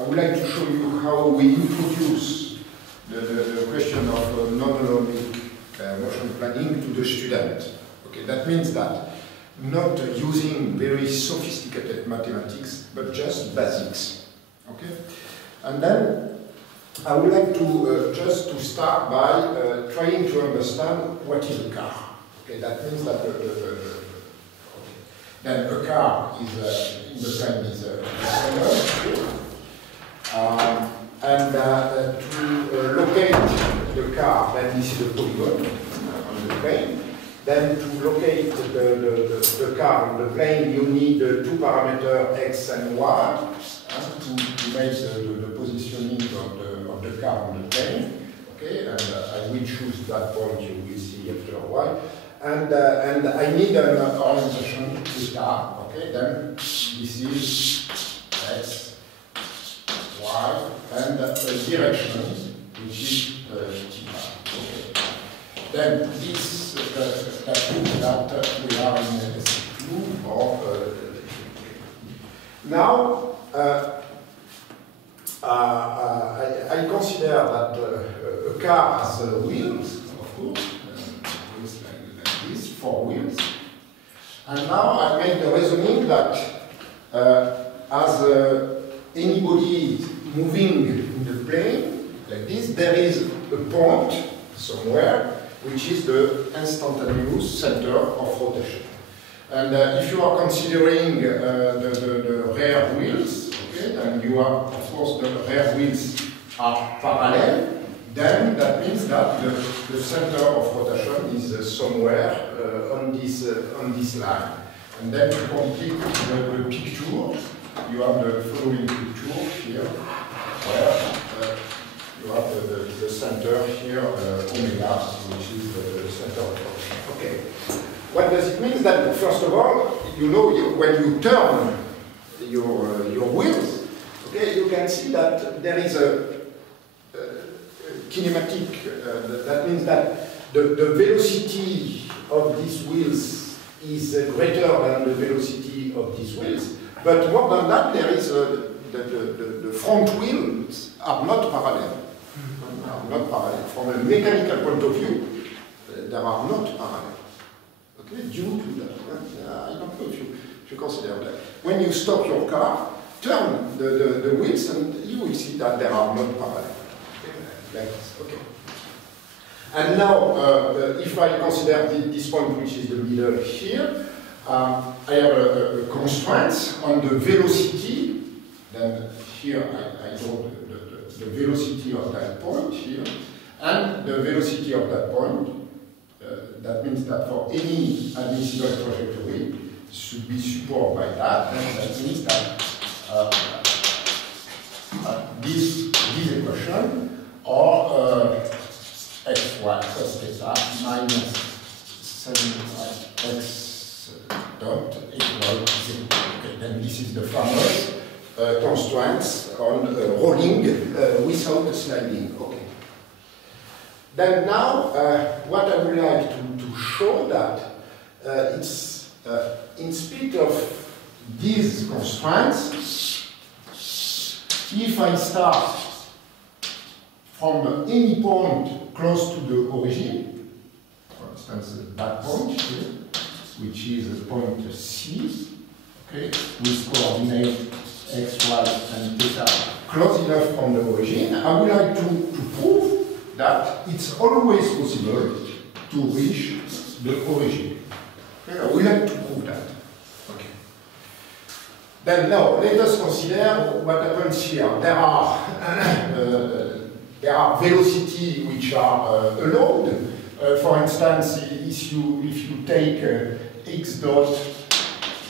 I would like to show you how we introduce the question of non-anomic motion planning to the student. Okay, that means that not using very sophisticated mathematics, but just basics. Okay, and then I would like to just to start by trying to understand what is a car. Okay, that means that then a car is in the plane is a cylinder, and to locate the car, then this is a polygon on the plane. Then to locate the car on the plane, you need two parameters x and y to make the positioning of the car on the plane. Okay, and I will choose that point. You will see after a while. And I need an orientation theta. Okay, then this is x, y, and a direction which is theta. Okay. Then this that means that we are in a S2 or now I consider that a car has wheels, of course, wheels like this, 4 wheels. And now I make the reasoning that as anybody moving in the plane like this, there is a point somewhere which is the instantaneous center of rotation. And if you are considering the rear wheels, okay, then you are, of course, the rear wheels are parallel, then that means that the center of rotation is somewhere on this line. And then to complete the picture, you have the following picture here, where you have the center here, omega, which is the center of rotation. Okay. What does it mean? That first of all, you know, when you turn your wheels, okay, you can see that there is a kinematic. That means that the velocity of these wheels is greater than the velocity of these wheels. But more than that, there is the front wheels are not parallel. Not parallel. From a mechanical point of view, they are not parallel. Okay, due to that. I don't know if you consider that. When you stop your car, turn the wheels and you will see that they are not parallel. Okay, like this. Okay. And now, if I consider this point, which is the middle here, I have a constraint on the velocity. Then here I draw the velocity of that point here, and the velocity of that point. That means that for any admissible trajectory should be supported by that, and that means that this equation, or xy cos theta minus 7y x dot equal 0. Okay, then this is the famous constraints on rolling without sliding. Okay. Then now, what I would like to show that it's in spite of these constraints, if I start from any point close to the origin, for instance, that point here, which is point C, okay, with coordinate x, y, and theta close enough from the origin, I would like to prove that it's always possible to reach the origin. Okay, I would like to prove that. Okay. Then now, let us consider what happens here. There are velocities which are allowed. For instance, if you take x dot,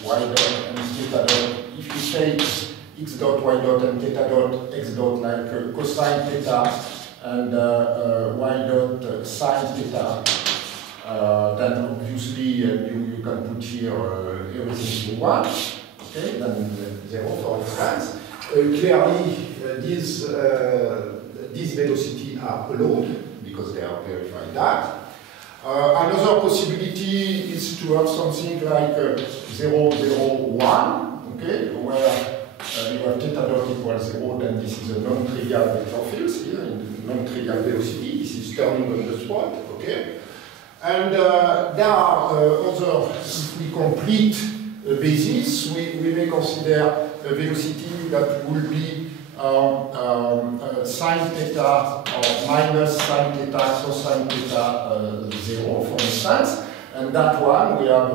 y dot, and theta dot, if you take x dot, y dot, and theta dot, x dot like cosine theta, and y dot sine theta, then obviously you can put here everything you want. Okay, then 0 for instance. Clearly, these velocities are allowed because they are verified that. Another possibility is to have something like 0, 0, 1, okay, where you have theta dot equals 0, then this is a non-trivial vector field here, in non-trivial velocity. This is turning on the spot, okay? And there are other, if we complete a basis, we may consider a velocity that will be sine theta or minus sine theta, cosine theta 0, for instance. And that one, we have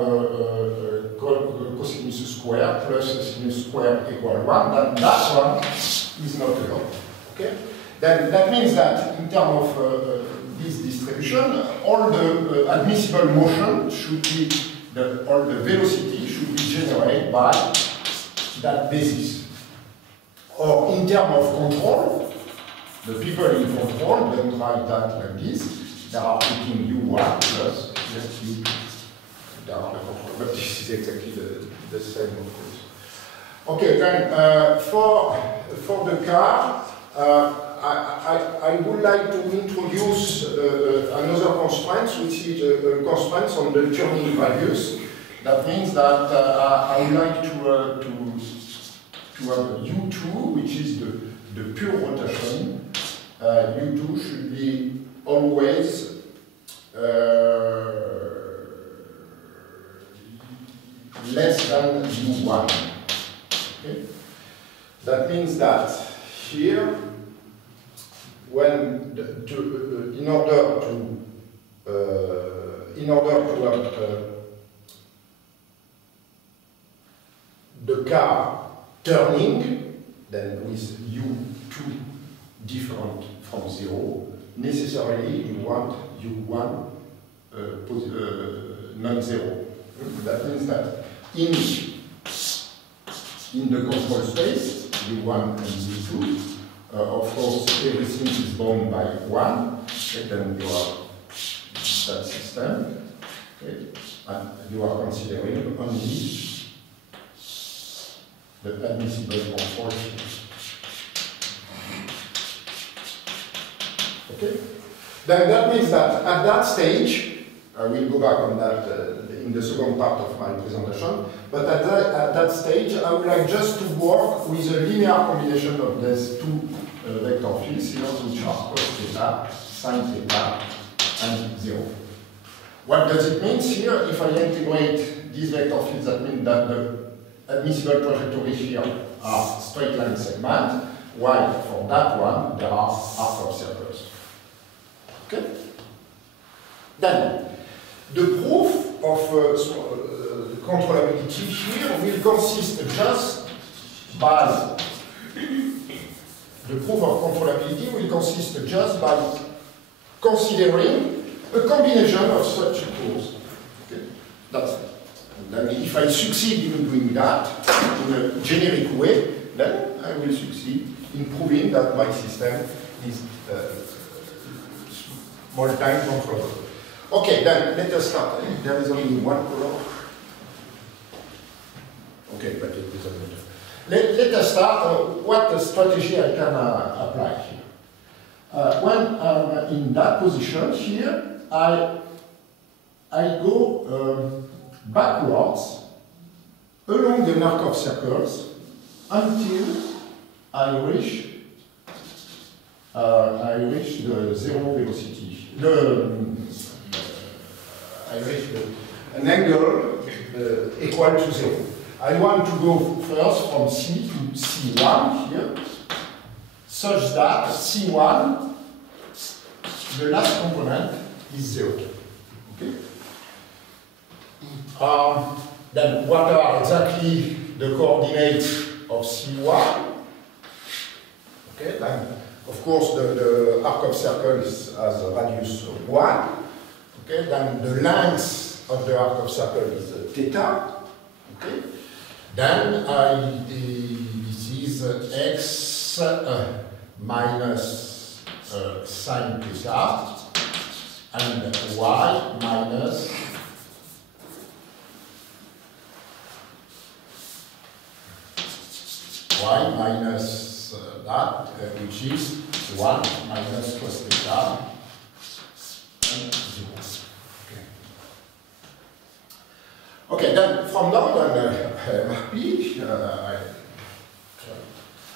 cosinus square plus sinus square equal 1. That one is not allowed. Okay? Then that means that in terms of this distribution, all the admissible motion should be, all the velocity should be generated by that basis. Or in terms of control, the people in control don't write that like this. They are taking U1 plus U2. They are the control, but this is exactly the same, of course. Okay, then for the car, I would like to introduce another constraint, which is a constraint on the turning radius. That means that I would like to have U2, which is the pure rotation. U2 should be always less than U1. Okay? That means that here, when in order to have the car turning, then with U2 different from 0, necessarily you want U1 non-zero. That means that in the control space, U1 and U2, of course, everything is bound by 1, okay, then you have that system, okay, and you are considering only the admissible control here. Okay? Then that means that at that stage, I will go back on that in the second part of my presentation, but at that stage, I would like just to work with a linear combination of these two vector fields here, which are cos theta, sin theta, and 0. What does it mean here? If I integrate these vector fields, that means that the admissible trajectories here are straight line segments, while for that one, there are arc of circles. Okay? Then, the proof of controllability here will consist just by considering a combination of such tools. Okay? That's it. And then if I succeed in doing that in a generic way, then I will succeed in proving that my system is small-time controllable. Okay, then let us start. There is only one color. Okay, but it doesn't matter. Let us start what strategy I can apply here. When I'm in that position here, I go backwards along the arc of circles until I reach the zero velocity. I reach an angle equal to 0. I want to go first from C to C1 here, such that C1, the last component, is 0. Okay? Then what are exactly the coordinates of C1? Okay, then of course the arc of circles has a radius 1. Okay, then the length of the arc of circle is theta. Okay, then this is x minus sine theta and y minus that, which is 1 minus cos theta and 0. Okay, then from now on, I'm happy. I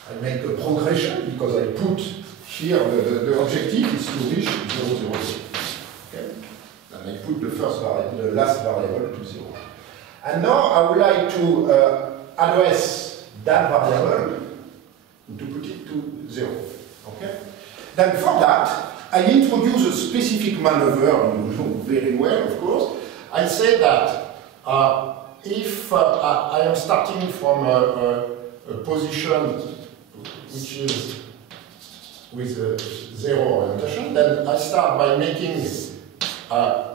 I make a progression because I put here the objective is to reach 0, 0, 0. Okay? And I put the first variable, the last variable to 0. And now I would like to address that variable to put it to 0. Okay? Then for that, I introduce a specific maneuver, you know very well, of course. I say that if I am starting from a position which is with a 0 orientation, then I start by making a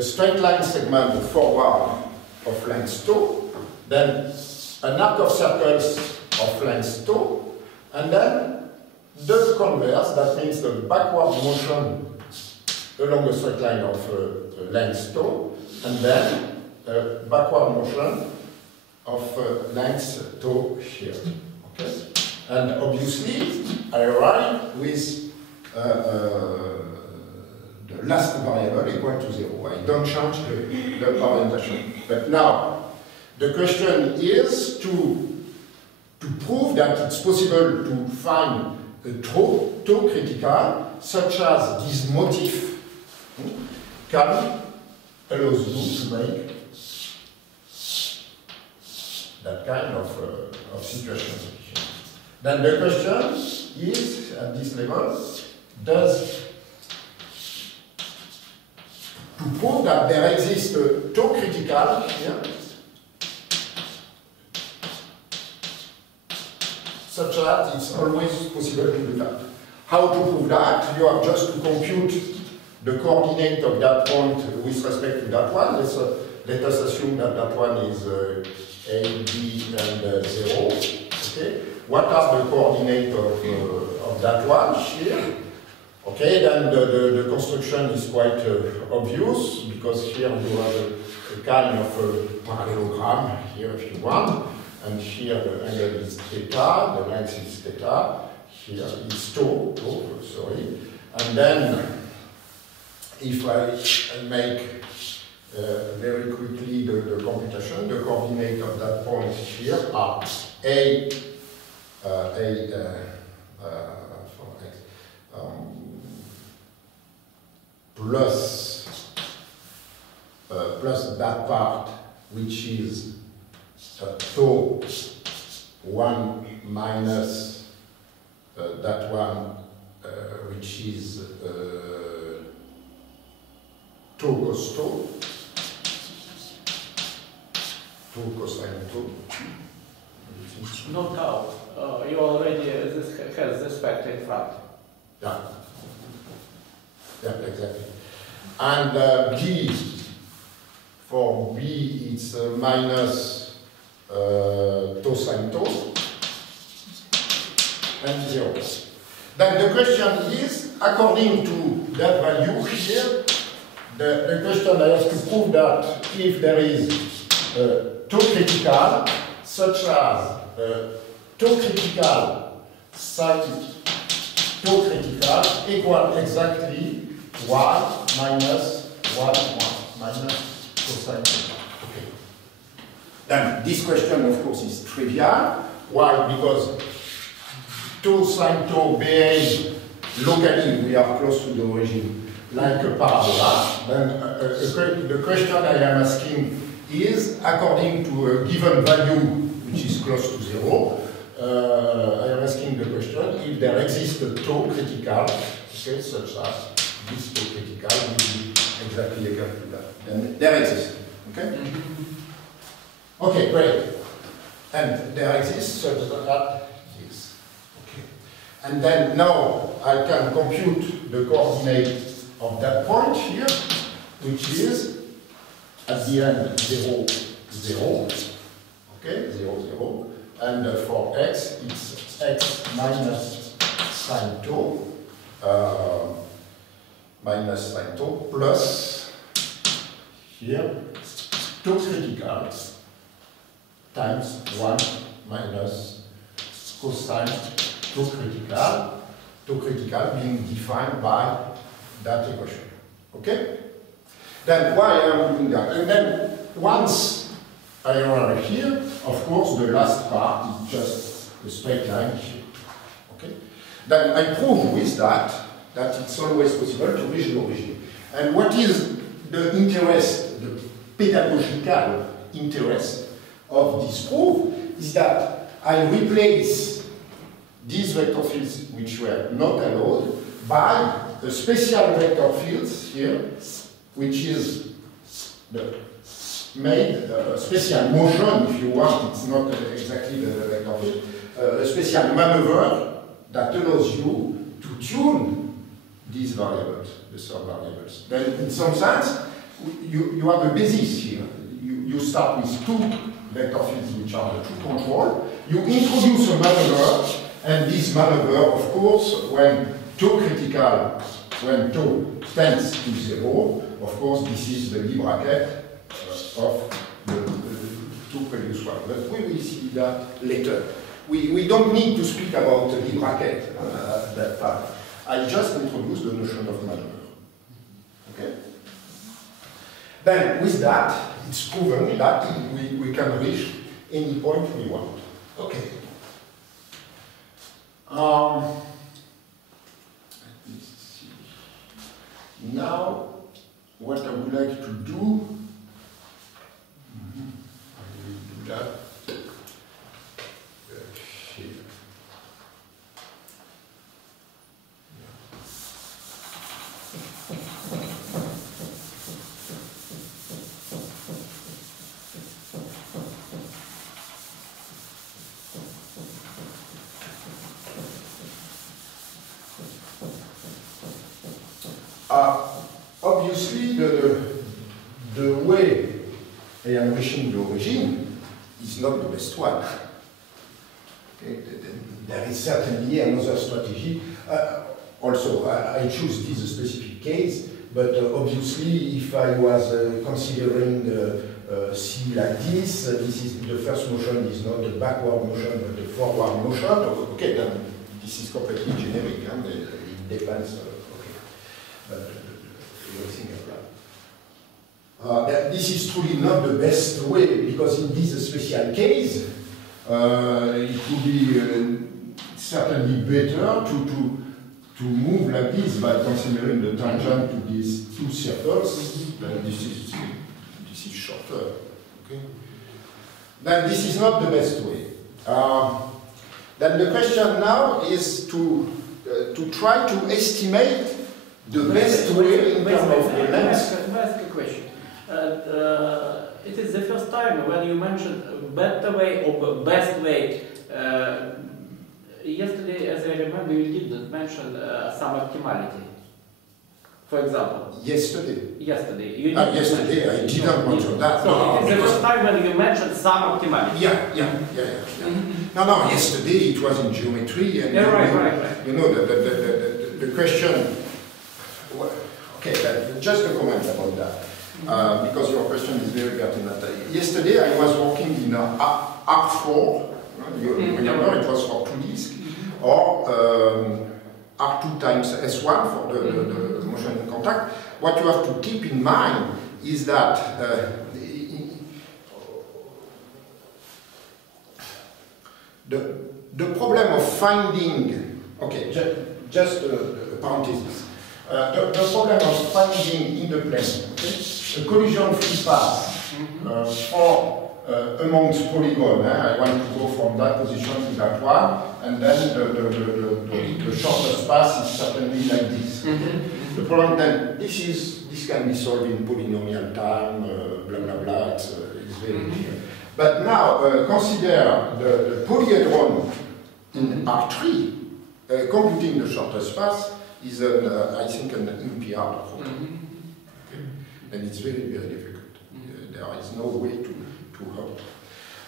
straight line segment forward of length tau, then an arc of circles of length tau, and then the converse, that means the backward motion along a straight line of length tau, and then backward motion of length tau here. Okay? And obviously, I arrive with the last variable equal to 0. I don't change the orientation. But now, the question is to prove that it's possible to find a tau critical, such as this motif can allows you to make that kind of situation. Then the question is, at this level, does to prove that there exists a tau critical here, such that it's always possible to do that. How to prove that? You have just to compute the coordinate of that point with respect to that one. Let us assume that that one is A, B, and 0. Okay. What are the coordinates of that one here? Okay, then the construction is quite obvious, because here you have a kind of parallelogram here if you want, and here the angle is theta, the length is theta, here is tau, sorry, and then if I make very quickly the computation, the coordinate of that point here are plus that part which is tau 1 minus that one which is tau cos tau, tau cosine tau. No tau. You already has this factor in front. Yeah. Yeah, exactly. And B, for B, it's minus tau sine tau, and 0. Then the question is, according to that value here, the question I have to prove that if there is tau critical, such as tau critical sine tau critical equal exactly 1 minus 1 minus cosine theta. Okay. Then this question, of course, is trivial. Why? Because tau sine tau behaves locally, we are close to the origin, like a parabola. Then the question I am asking is, according to a given value which is close to 0, I am asking the question if there exists a tau critical, okay, such that this tau critical will be exactly equal to that. And there exists, okay? Okay, great. And there exists such that this, okay. And then now I can compute the coordinate of that point here, which is at the end 0, 0, okay, 0, 0. And for x, it's x minus sine tau, plus here tau critical times 1 minus cosine tau critical being defined by that equation. Okay? Then why I am doing that? And then once I arrive here, of course, the last part is just a straight line here. Okay? Then I prove with that it's always possible to reach the origin. And what is the interest, the pedagogical interest of this proof is that I replace these vector fields which were not allowed by a special vector fields here, which is made a special motion, if you want. It's not exactly the vector field, a special maneuver that allows you to tune these variables, the sub-variables. Then, in some sense, you have a basis here. You start with two vector fields which are the true control. You introduce a maneuver, and this maneuver, of course, when tau critical, when tau tends to 0, of course, this is the Lie bracket of the two previous ones. But we will see that later. We don't need to speak about the Lie bracket at that time. I just introduced the notion of maneuver. Okay? Then, with that, it's proven that we can reach any point we want. Okay. Let me see. Now, what I would like to do, I will do that. Here. Obviously, the way I am reaching the origin is not the best one. Okay? There is certainly another strategy. Also, I choose this specific case, but obviously, if I was considering C like this, this is the first motion is not the backward motion, but the forward motion. Okay, then this is completely generic, and it depends. Everything applies. This is truly not the best way, because in this special case, it would be certainly better to move like this by considering the tangent to these two circles. Then this is shorter. Okay. Then this is not the best way. Then the question now is to try to estimate the best way in terms of the length. May I ask a question? It is the first time when you mentioned better way or best way. Yesterday, as I remember, you did not mention some optimality. For example. Yesterday. Yesterday. You yesterday, I didn't mention that. So no, it is the first time when you mentioned some optimality. Yeah. Mm-hmm. No, yesterday it was in geometry, and right. You know the question. Okay, just a comment about that, because your question is very pertinent. Yesterday I was working in R4, you remember it was for 2 disks, or R2 times S1 for the motion in contact. What you have to keep in mind is that the problem of finding, okay, just a parenthesis. The problem of finding in the plane, okay, a collision-free path or amongst polygons. I want to go from that position to that one, and then the shortest path is certainly like this. Okay? The problem then, this can be solved in polynomial time, blah blah blah. It's very clear. But now consider the polyhedron in R3, computing the shortest path. Is I think an impaired problem. Okay? And it's very, very difficult. There is no way to help.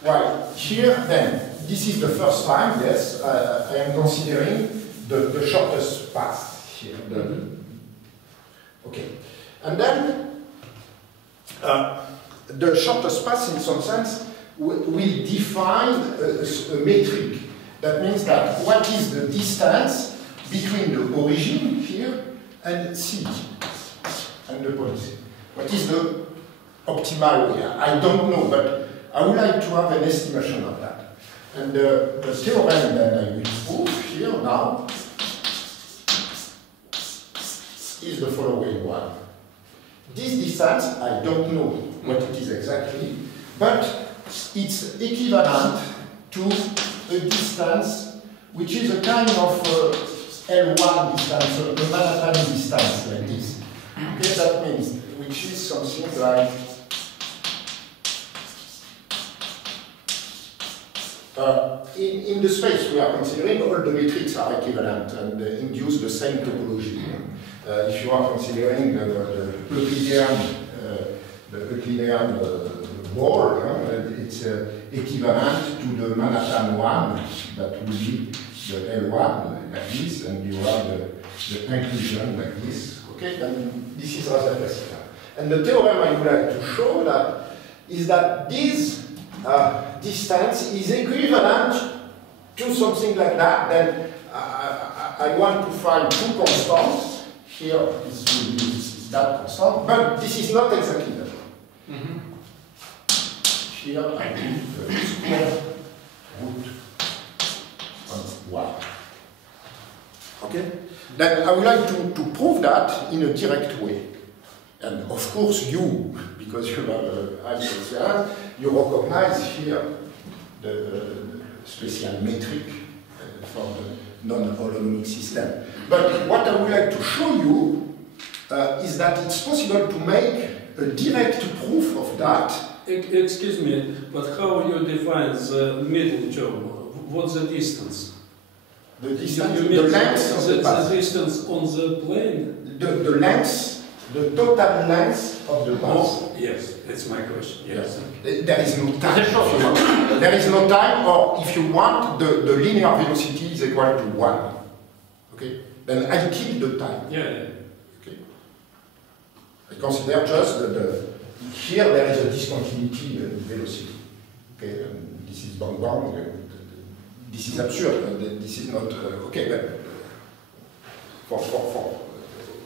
Right, here then, this is the first time, yes, I am considering the shortest path here. Okay. And then the shortest path in some sense will define a metric. That means that what is the distance between the origin here and C, and the policy. What is the optimal way? I don't know, but I would like to have an estimation of that. And the theorem that I will prove here now is the following one. This distance, I don't know what it is exactly, but it's equivalent to a distance which is a kind of L1 distance, a Manhattan distance like this. Okay, that means, which is something like in the space we are considering, all the metrics are equivalent and induce the same topology. If you are considering the Euclidean ball, it's equivalent to the Manhattan one, that will be the L1 like this, and you have the inclusion like this. Okay, and this is rather classical. And the theorem I would like to show that is that this distance is equivalent to something like that. Then I want to find two constants. Here, this will be that constant, but this is not exactly that. Here, I do the square root of 1. Okay? Then I would like to prove that in a direct way. And of course, you, because you have a high experience, you recognize here the special metric for the non-holonomic system. But what I would like to show you is that it's possible to make a direct proof of that. Excuse me, but how you define the middle term? What's the distance? The distance, the length of the path. The distance on the plane? The length, the total length of the path. Oh, yes, that's my question. Yes. There is no time. There is no time, or if you want, the linear velocity is equal to 1. Okay? Then I keep the time. Yeah. Okay? I consider just here there is a discontinuity in velocity. Okay? And this is bang bang. This is absurd. This is not okay. But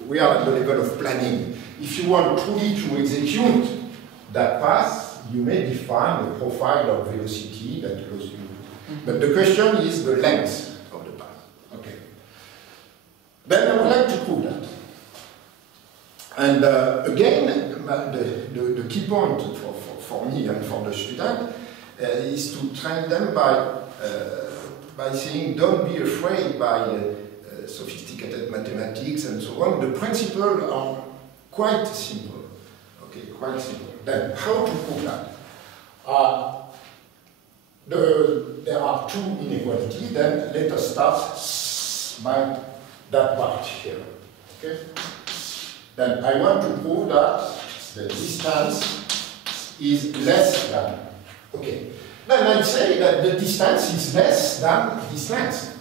we are at the level of planning. If you want truly to execute that path, you may define a profile of velocity that goes to. But the question is the length of the path. Okay. Then I would like to prove that. And again, the key point for me and for the student is to train them by saying, don't be afraid by sophisticated mathematics and so on. The principles are quite simple. Okay, quite simple. Then, how to prove that? There are two inequalities. Then let us start by that part here. Okay. Then I want to prove that the distance is less than. Okay. Then I say that the distance is less than this length.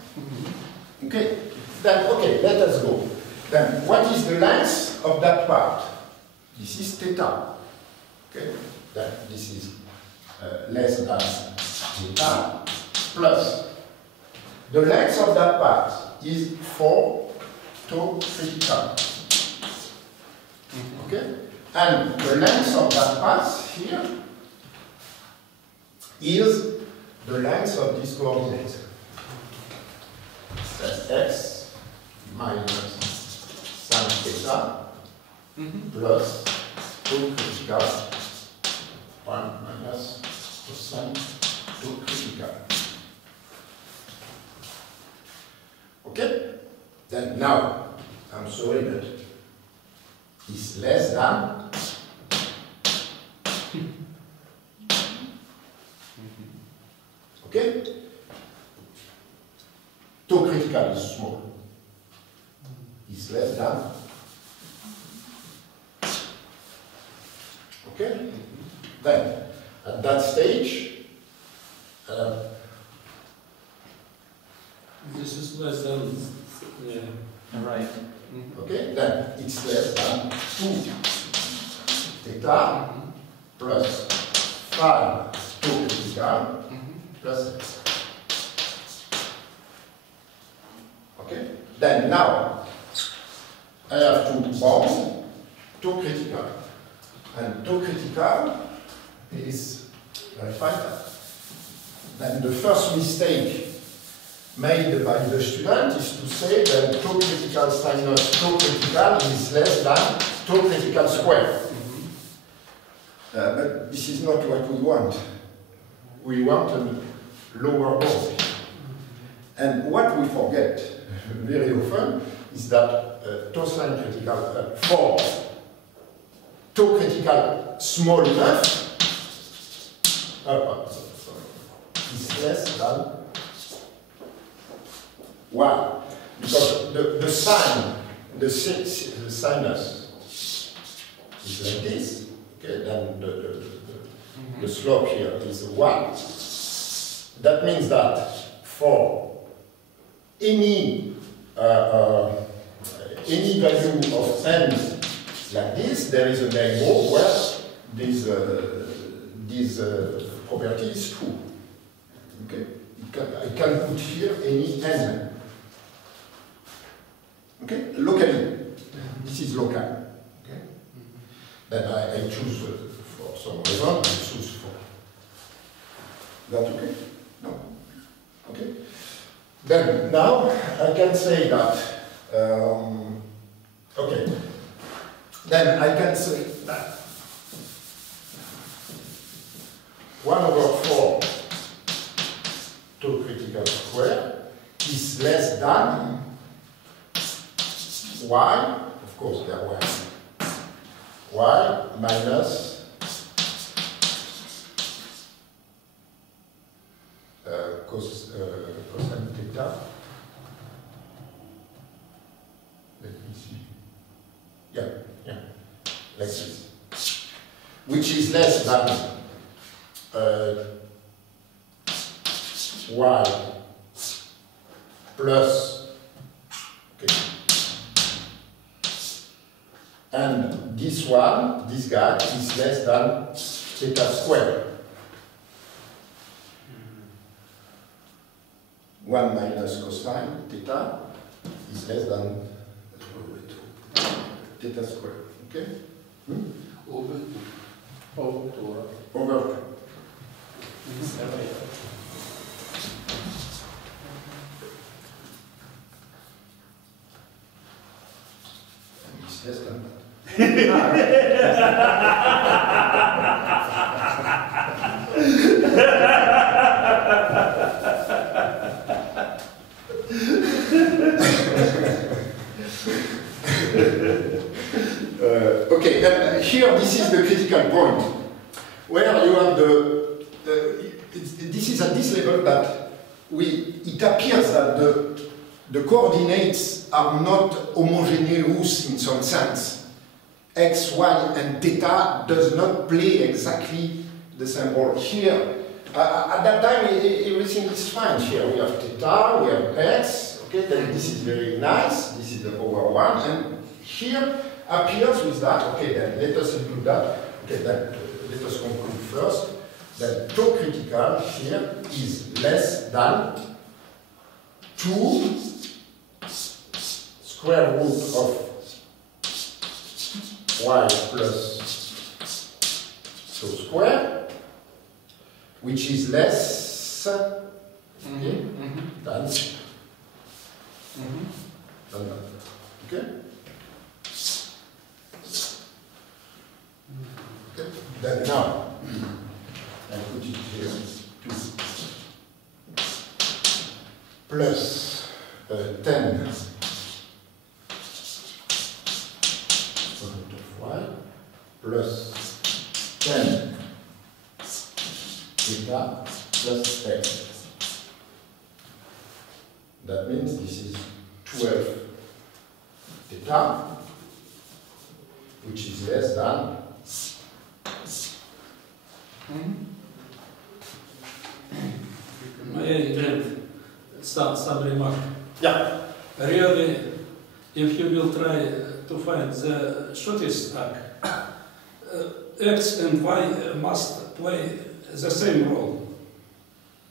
Okay. Then, okay, let us go. Then, what is the length of that part? This is theta. Okay. Then, this is less than theta plus the length of that part is 4 tau theta. Okay. And the length of that path here is the length of this coordinate. That's x minus sin theta plus 2 critical 1 minus cosine 2 critical. Okay? Then now, I'm sorry, but it's less than okay? 2 critical is small. It's less than. Okay? Then, at that stage, this is less than, yeah. Right. Okay, then it's less than 2 theta plus 5 2 critical plus x. Okay, then now I have to bound 2 critical, and 2 critical is verify that. then the first mistake made by the student is to say that tau critical sinus tau critical is less than tau critical square. But this is not what we want. We want a lower bound. And what we forget very often is that tau sin critical for tau critical small enough is less than 1. Because the sine, the sinus is like this, okay, then the slope here is 1. That means that for any value of n like this, there is a neighbor where this property is true. Okay, I can put here any n. Okay, locally. This is local. Okay, then I choose for some reason. I choose 4. That okay? No. Okay. Then now I can say that. Okay. Then I can say that 1/4 tau critical square is less than y, of course there y minus cosine theta. Let me see. Yeah, like this. Which is less than y plus, okay. And this one, this guy, is less than theta squared. 1 minus cosine theta is less than theta squared. Okay? Over 2. Over 2. It's less than that. Okay, then here this is the critical point, where you have this is at this level that it appears that the coordinates are not homogeneous in some sense. X, Y, and theta does not play exactly the same role. Here, at that time, everything is fine. Here we have theta, we have X, okay, then this is very nice, this is the power 1, and here appears with that, okay, then let us include that, okay, then let us conclude first, that tau critical here is less than 2 square root of y plus tau square, which is less okay, than that. Okay? Okay. Then now, I put it here, 2 plus 10 root of y plus 10 theta plus x. That means this is 12 theta, which is less than May I add some remark? yeah. Really, if you will try to find the shortest arc, X and Y must play the same role.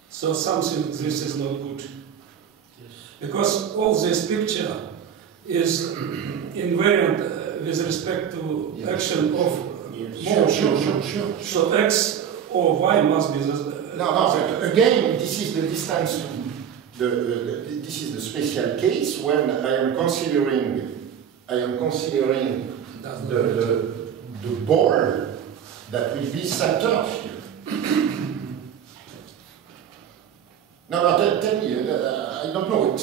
So something this is not good. Because all this picture is invariant with respect to action of motion. Sure. So X or Y must be No, but again, this is the distance to this is the special case when I am considering the ball that will be centered here. No, tell me, I don't know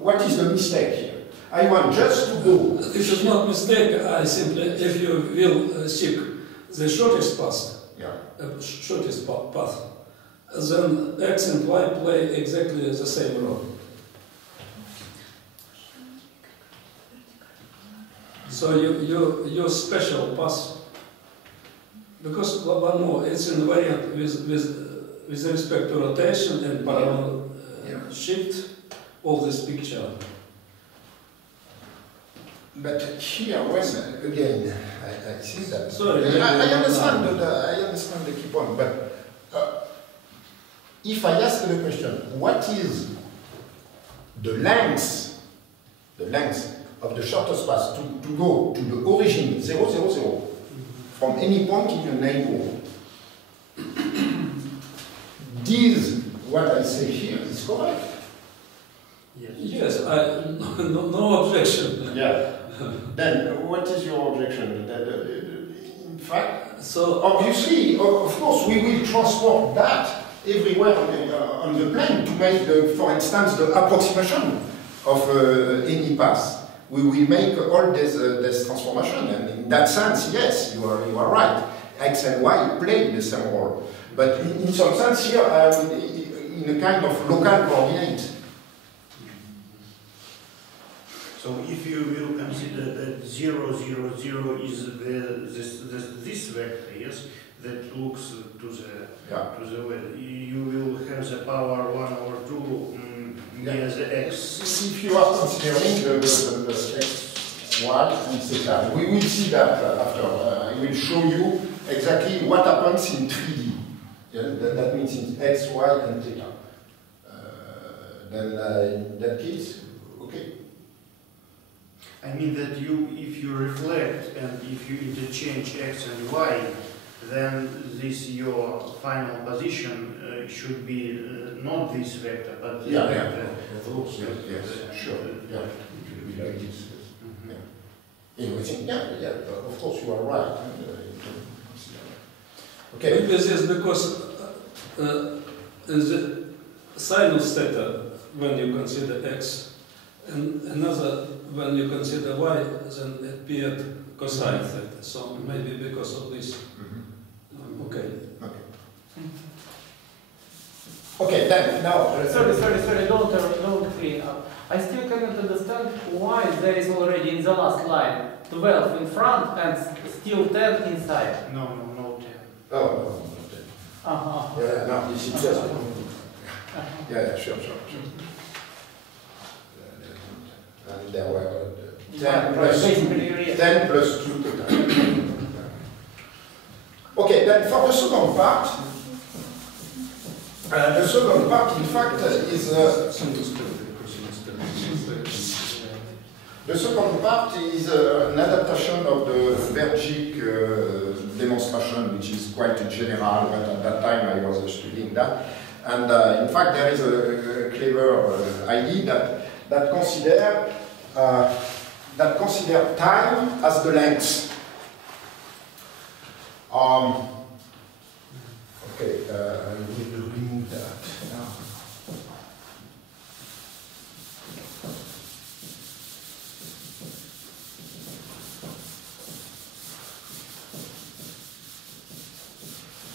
what is the mistake here. I want just to go. This is not mistake. I simply, if you will seek the shortest path, shortest path, then X and Y play exactly the same role. So you use special path, because one more, it's invariant with respect to rotation and parallel shift of this picture. But here, when again, I see that. Sorry, I understand the key point, but if I ask the question, what is the length of the shortest path to go to the origin 0, 0, 0 from any point in the neighborhood? This, what I say here, is correct. Yes, no objection. Yeah. Then what is your objection? In fact, so obviously, of course, we will transport that everywhere on the plane to make, for instance, the approximation of any path. We will make all this transformation, and in that sense, yes, you are right. X and Y play the same role, but in some sense here, in a kind of local coordinate. So if you will consider that 0, 0, 0 is this vector, yes, that looks to the way, you will have the power 1 over 2 near the x. If you are considering the x, y, and theta, we will see that after. I will show you exactly what happens in 3D. Yeah, that means in x, y, and theta. Then in that case, okay. I mean that if you reflect and if you interchange x and y, then this your final position should be not this vector, but this vector. Of course, yes, sure. It will be like this. Of course you are right. Okay. Maybe this is because in the sinus theta, when you consider x, and another when you consider y, then it appeared cosine theta. So maybe because of this. Okay. Okay, then now. Sorry, don't clean up. I still cannot understand why there is already in the last line 12 in front and still 10 inside. No 10. Oh, no, 10. Yeah, no, this is just. Yeah, sure. And there were 10 plus 2 total. Okay, then for the second part, in fact, is the second part is an adaptation of the Vergic demonstration, which is quite general, but at that time I was studying that. And in fact, there is a clever idea that consider time as the length. Okay, I will remove that now.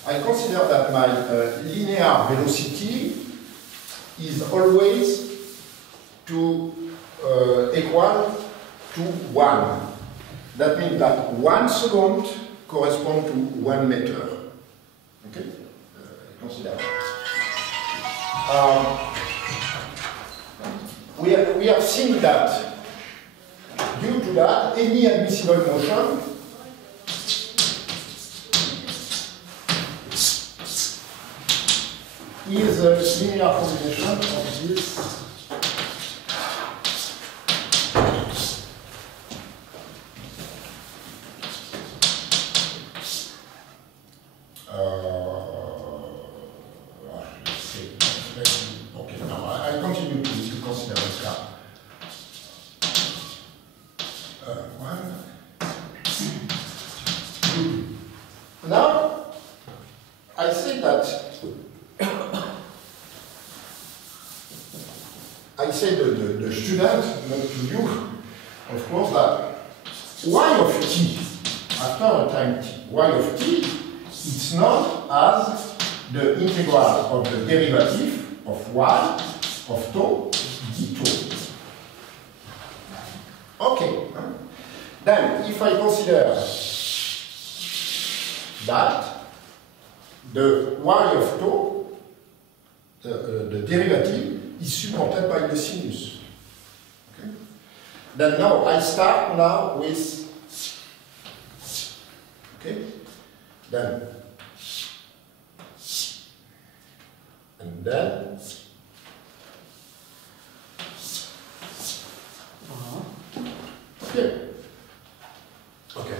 I consider that my linear velocity is always equal to 1. That means that 1 second corresponds to 1 meter. Okay? Consider that. We have seen that due to that, any admissible motion is a linear combination of this I say the student, not to you, of course, that y of t, after a time t, y of t, it's known as the integral of the derivative of y of tau d tau. Okay. Then, if I consider that the y of tau, the derivative, is supported by the sinus. Okay? Then now I start now with, okay, then, and then, okay. Okay.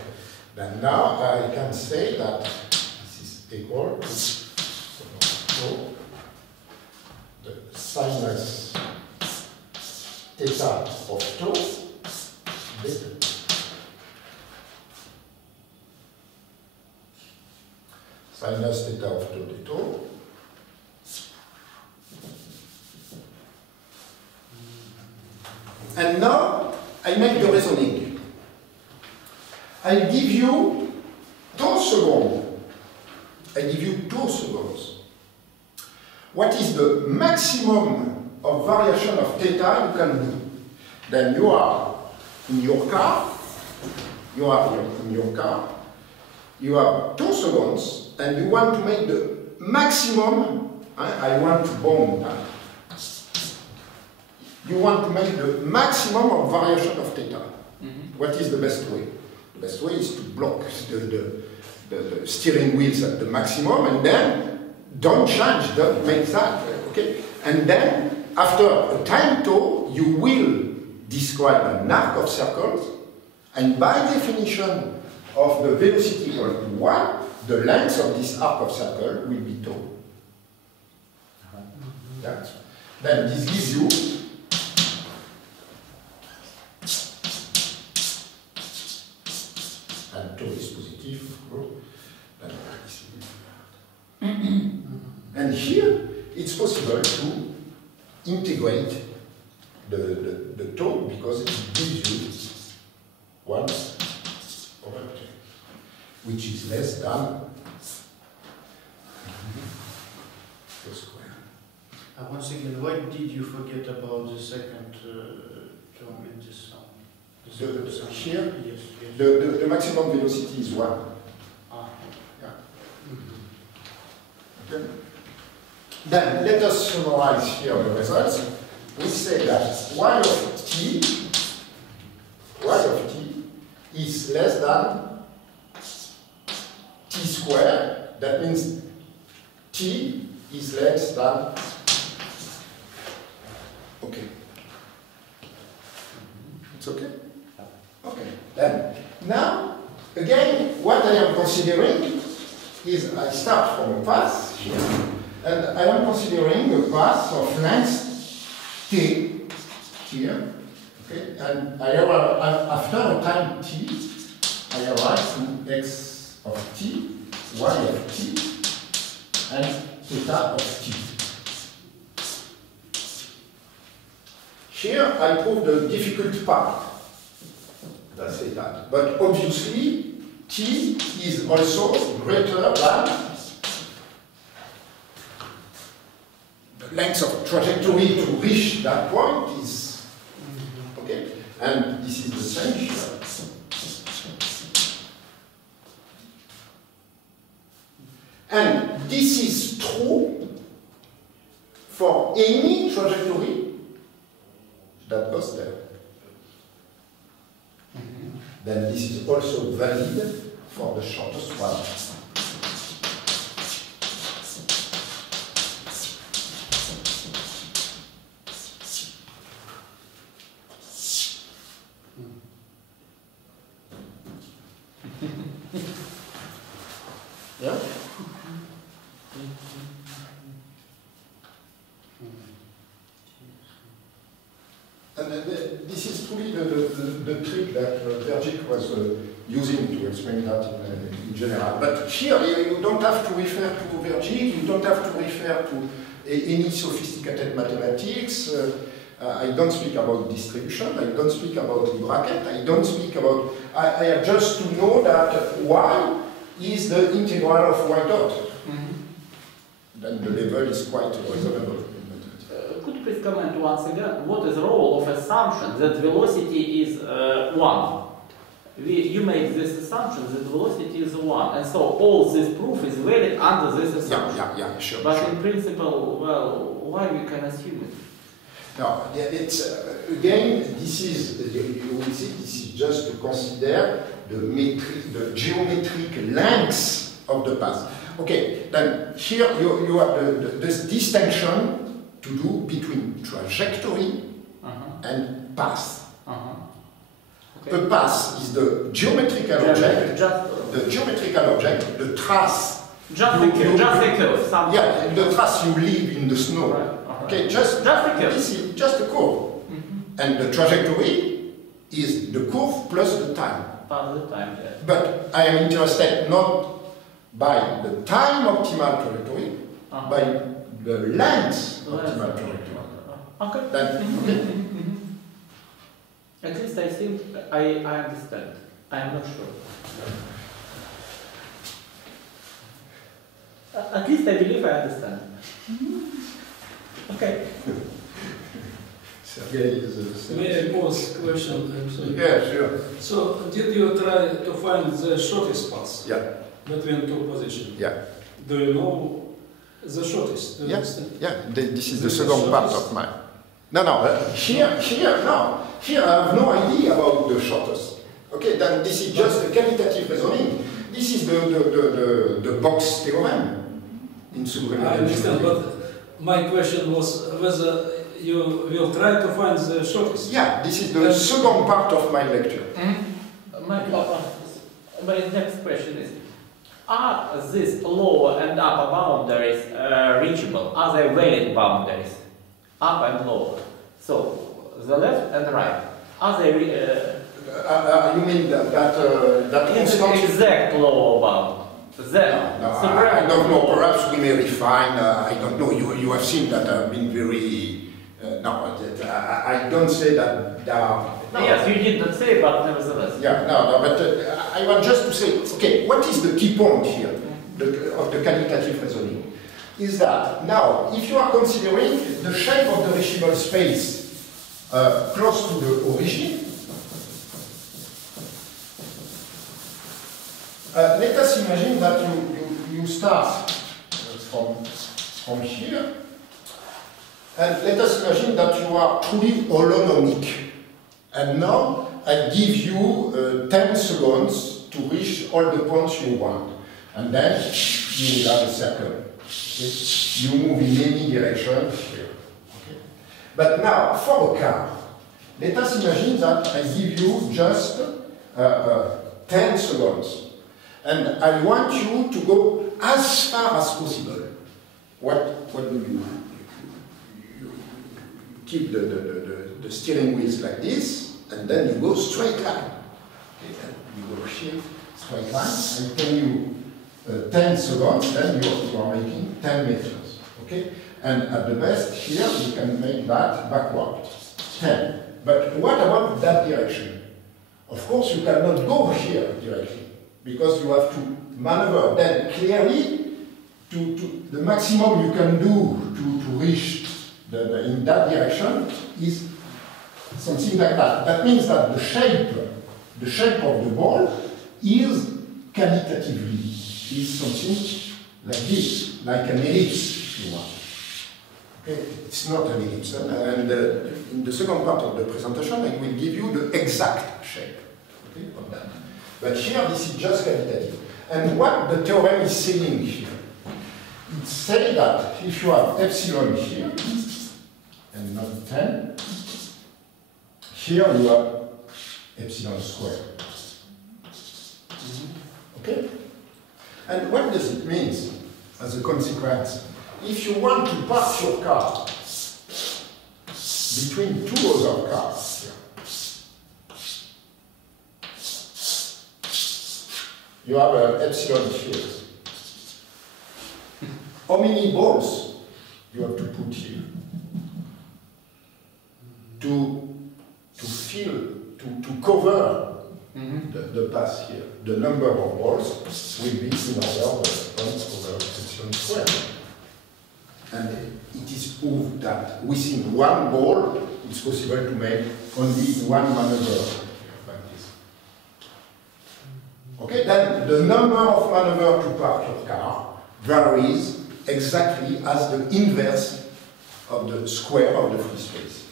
Then now I can say that this is equal to the sinus theta of tau beta. Sinus theta of tau d tau. And now I make the reasoning. I give you 2 seconds. I give you 2 seconds. What is the maximum of variation of theta you can do? Then you are in your car. You are in your car. You have 2 seconds, and you want to make the maximum. I want to bomb that. You want to make the maximum of variation of theta. What is the best way? The best way is to block the steering wheels at the maximum, and then don't change, don't make that, okay? And then, after a time tau, you will describe an arc of circles, and by definition of the velocity equal to 1, the length of this arc of circle will be tau. Yeah? Then this gives you and tau is positive, and here it's possible to integrate the tau because it gives you 1 over 2, which is less than the square. Once again, why did you forget about the second term in this sum? Here, yes, yes. The maximum velocity is 1. Yeah. Okay. Then let us summarize here the results. We say that y of t is less than t squared. That means t is less than. Okay. It's okay? Okay. Then, now, again, what I am considering is I start from a path here, and I am considering a path of length t here, okay? And I arrive, after a time t, I arrive to x of t, y of t, and theta of t. Here I prove the difficult part. Let's say that. But obviously, t is also greater than the length of trajectory to reach that point is okay. And this is the same here. And this is true for any trajectory that goes there. Then this is also valid for the shortest one. Yeah? And this is truly the trick that Vergic was using to explain that in general. But here you don't have to refer to Vergic, you don't have to refer to any sophisticated mathematics. I don't speak about distribution, I don't speak about the bracket, I don't speak about... I have just to know that y is the integral of y dot. Then the level is quite reasonable. Could you please comment once again, what is the role of assumption that velocity is 1? You make this assumption that velocity is 1, and so all this proof is valid under this assumption. Yeah, sure. But sure. in principle, well, why we can assume it? No, it's again, this is, you will see, this is just to consider the geometric lengths of the path. Okay, then here you have this distinction to do between trajectory and path. Okay. The path is the geometrical object, the trace. Just a curve. Something. Yeah, the trace you leave in the snow. Right. Okay, just a curve. This is just a curve. And the trajectory is the curve plus the time. Yes. But I am interested not by the time optimal trajectory, by the length optimal trajectory. Okay. Okay. At least I think I understand. I am not sure. At least I believe I understand. Okay. May I pose question? I'm sorry. Yeah, sure. So, did you try to find the shortest path between two positions? Yeah. Do you know the shortest? Do you understand? This is the second part of mine. Here I have no idea about the shortest. Okay, then this is just a qualitative reasoning. This is the box theorem in supreme. I understand, but my question was whether you will try to find the shortest. Yeah, this is the second part of my lecture. My next question is, are these lower and upper boundaries reachable? Are they valid boundaries? Up and lower. So, the left and right. Are they... you mean that is it exact lower bound? I don't know, perhaps we may refine, I don't know, you have seen that I've been very... I don't say that there are... Yes, you did not say, but nevertheless. Yeah, but I want just to say, okay, what is the key point here of the qualitative reasoning? Is that now, if you are considering the shape of the reachable space close to the origin, let us imagine that you start from here, and let us imagine that you are truly holonomic. And now I give you 10 seconds to reach all the points you want. And then you will have a circle. Okay? You move in any direction here. Okay? But now, for a car, let us imagine that I give you just 10 seconds. And I want you to go as far as possible. What do you do? You keep the steering wheels like this, and then you go straight line. Okay, then you go shift, straight line. I tell you 10 seconds, then you are making 10 meters. Okay? And at the best, here you can make that backward. 10. But what about that direction? Of course, you cannot go here directly, because you have to maneuver. Then clearly, to the maximum you can do to reach in that direction is something like that. That means that the shape of the ball is qualitatively is something like this, like an ellipse, if you want. Okay? It's not an ellipse. And in the second part of the presentation, I will give you the exact shape, okay, of that. But here, this is just qualitative. And what the theorem is saying here, it says that if you have epsilon here, and not 10, here you have epsilon squared. Okay? And what does it mean as a consequence? If you want to park your car between two other cars, you have an epsilon here. How many balls you have to put here? to cover the path here. The number of balls will be in order of 1 over epsilon squared. And it is proved that within one ball, it's possible to make only one maneuver like this. Okay, then the number of maneuvers to park your car varies exactly as the inverse of the square of the free space.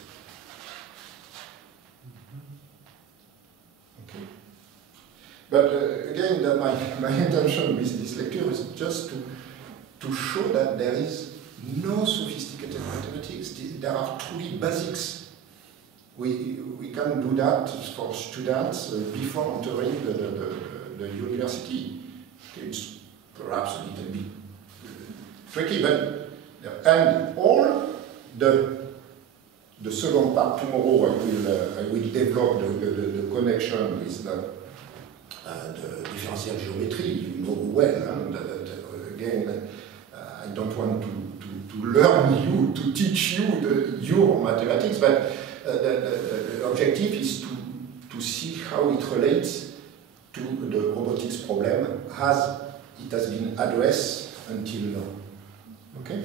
Okay. But again, my intention with this lecture is just to show that there is no sophisticated mathematics. There are truly basics. We can do that for students before entering the university. It's perhaps a little bit tricky, but and all the second part tomorrow I will develop the connection with the differential geometry. You know well, again. I don't want to learn you, to teach you your mathematics, but the objective is to see how it relates to the robotics problem as it has been addressed until now. Okay?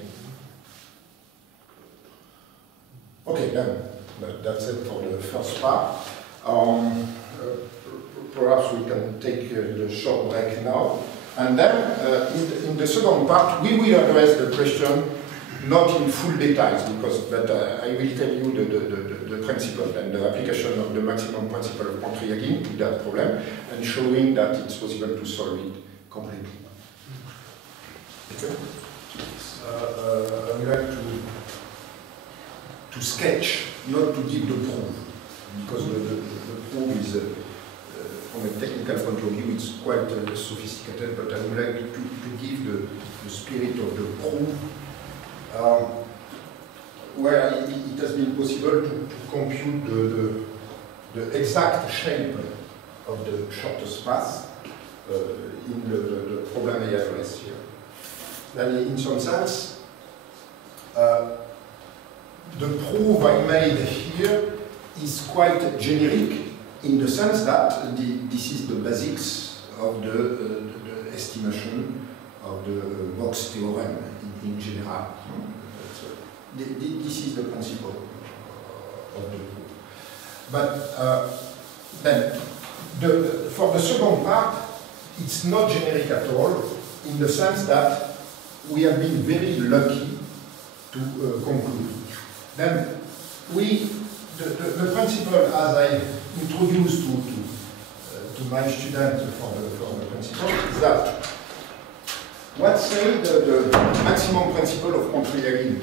Okay, then that's it for the first part. Perhaps we can take the short break now. And then, in the second part, we will address the question not in full details, but I will tell you the principle and the application of the maximum principle of Pontryagin to that problem, and showing that it's possible to solve it completely. Okay. I would like to sketch, not to give the proof, because the proof is. From a technical point of view, it's quite sophisticated, but I would like to give the spirit of the proof, where it has been possible to compute the exact shape of the shortest path in the problem I address here. And in some sense, the proof I made here is quite generic, in the sense that this is the basics of the estimation of the box theorem in general. This is the principle of the proof. But then, for the second part, it's not generic at all, in the sense that we have been very lucky to conclude. Then, the principle, as I introduced to my students for the principle, is that what say the maximum principle of Pontryagin?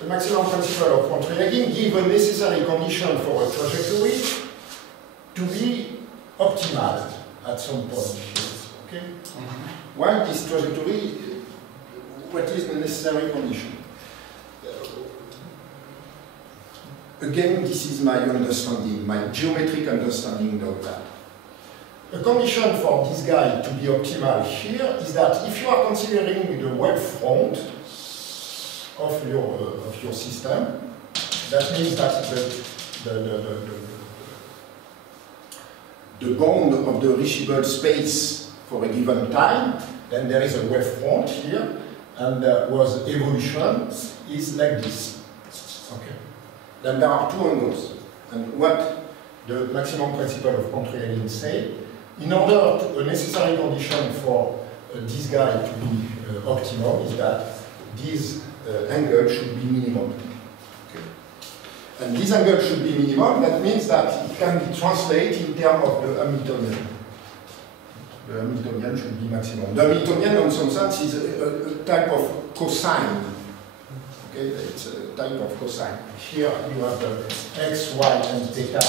The maximum principle of Pontryagin gives a necessary condition for a trajectory to be optimized at some point. Okay? Why this trajectory? What is the necessary condition? Again, this is my understanding, my geometric understanding of that. A condition for this guy to be optimal here is that if you are considering the wave front of your system, that means that the bound of the reachable space for a given time, then there is a wave front here, and there was evolution is like this. Okay. Then there are two angles. And what the maximum principle of Pontryagin say, in order to, a necessary condition for this guy to be optimal is that this angle should be minimum. Okay. And this angle should be minimum, that means that it can be translated in terms of the Hamiltonian. The Hamiltonian should be maximum. The Hamiltonian, in some sense, is a type of cosine. Okay, it's a type of cosine. Here you have the x, y, and theta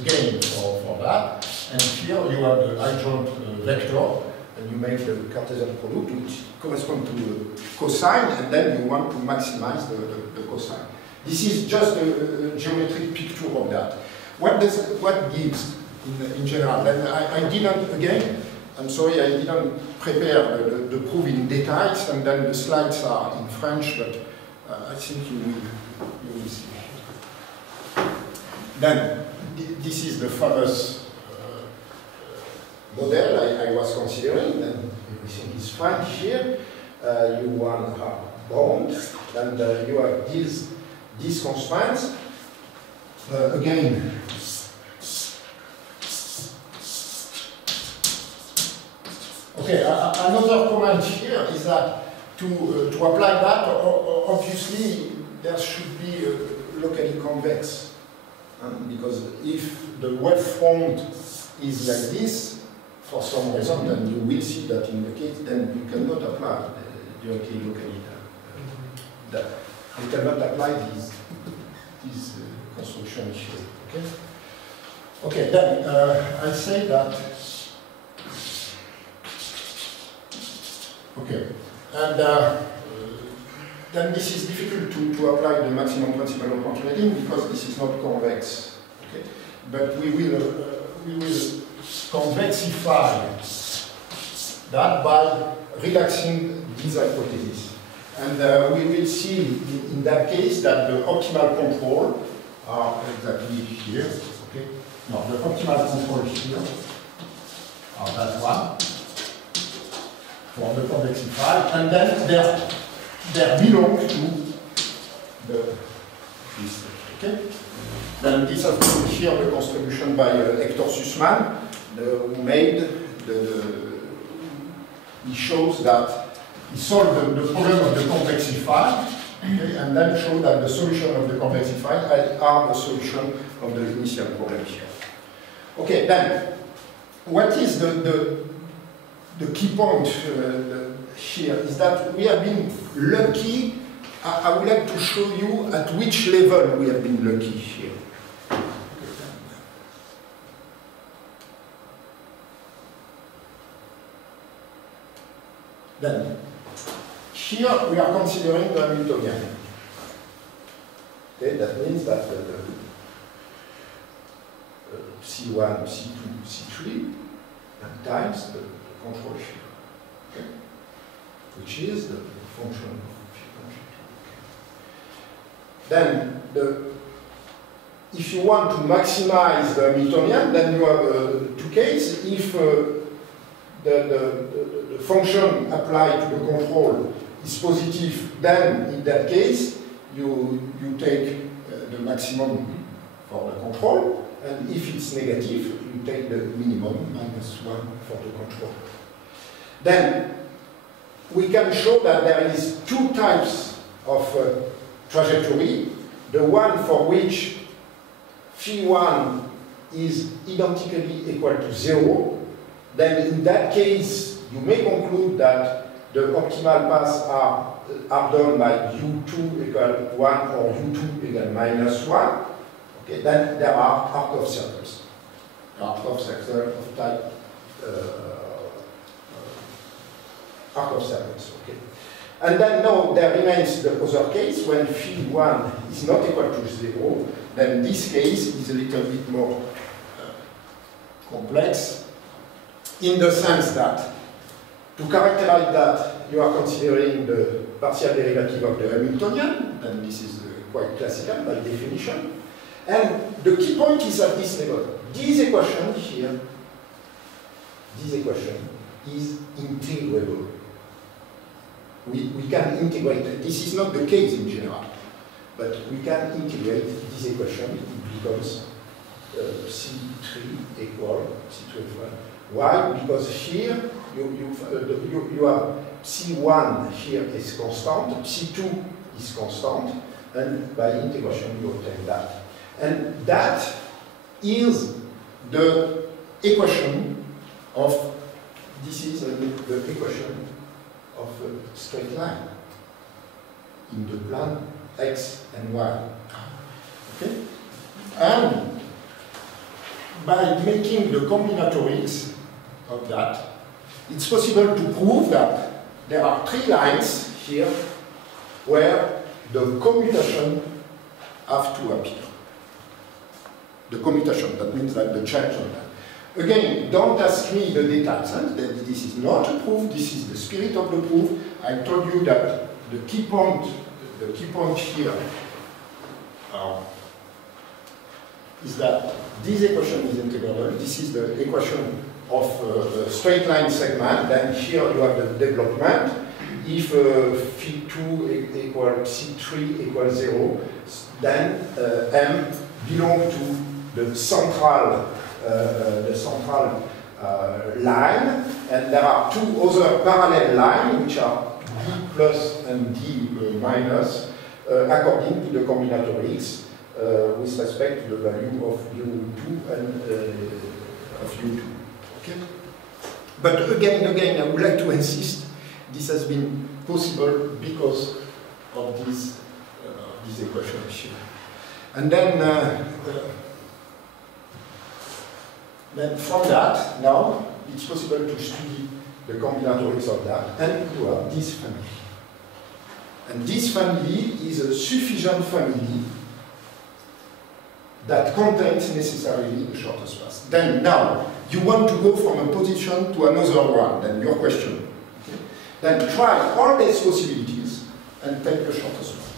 again for that. And here you have the adjoint vector, and you make the Cartesian product, which corresponds to the cosine, and then you want to maximize the cosine. This is just a geometric picture of that. What gives in general? Then I didn't, again, I'm sorry, I didn't prepare the proof in details, and then the slides are in French, but I think you will see. Then, this is the famous model I was considering, and everything is fine here. You want a bound, and you have these constraints. Again, okay, another comment here is that to apply that, obviously there should be locally convex. Because if the wavefront is like this, for some reason, then you will see that in the case, then you cannot apply directly locally. You cannot apply this construction here. Okay. Okay. Then I say that. Okay. And then this is difficult to apply the maximum principle of controlling because this is not convex. Okay. But we will convexify that by relaxing these hypotheses. And we will see in that case that the optimal control are exactly here. Okay. No, the optimal control here are that one for the convexified, and then there belongs to this. Okay. Then this has been here the contribution by Hector Sussman, who made he shows that he solved the problem of the convexified, okay, and then showed that the solution of the convexified are the solution of the initial problem here. Okay, then what is the key point here is that we have been lucky. I would like to show you at which level we have been lucky here. Then, here we are considering the Hamiltonian. Okay, that means that C1, C2, C3 times the control here, okay, which is the function of phi1, phi2. Then, if you want to maximize the Hamiltonian, then you have two cases. If the function applied to the control is positive, then in that case you take the maximum for the control, and if it's negative, you take the minimum, -1 for the control. Then we can show that there is two types of trajectory. The one for which phi1 is identically equal to 0, then in that case you may conclude that the optimal paths are done by u2 equal 1 or u2 equal -1. Okay, then there are arc of circles. Arc of circles of type arc of circles. Okay. And then now there remains the other case when phi1 is not equal to 0. Then this case is a little bit more complex, in the sense that to characterize that you are considering the partial derivative of the Hamiltonian, and this is quite classical by definition. And the key point is at this level. This equation here, this equation is integrable. We can integrate it. This is not the case in general, but we can integrate this equation. It becomes C3 equal C2 equal. Why? Because here you have C1 here is constant, C2 is constant, and by integration you obtain that. And that is the equation of, this is the equation of a straight line in the plane X and Y. Okay? And by making the combinatorics of that, it's possible to prove that there are three lines here where the commutation have to appear. The commutation, that means that the change of that. Again, don't ask me the details. This is not a proof, this is the spirit of the proof. I told you that the key point here are is that this equation is integrable. This is the equation of a straight line segment. Then here you have the development. If phi2 equals C3 equals 0, then M belongs to the central line, and there are two other parallel lines which are D plus and D minus according to the combinatorics with respect to the value of U2 and of U2. Okay? But again, I would like to insist, this has been possible because of this equation here. And then from that, now, it's possible to study the combinatorics of that, and you have this family. And this family is a sufficient family that contains necessarily the shortest path. Then now, you want to go from a position to another one, then your question. Okay? Then try all these possibilities and take the shortest one.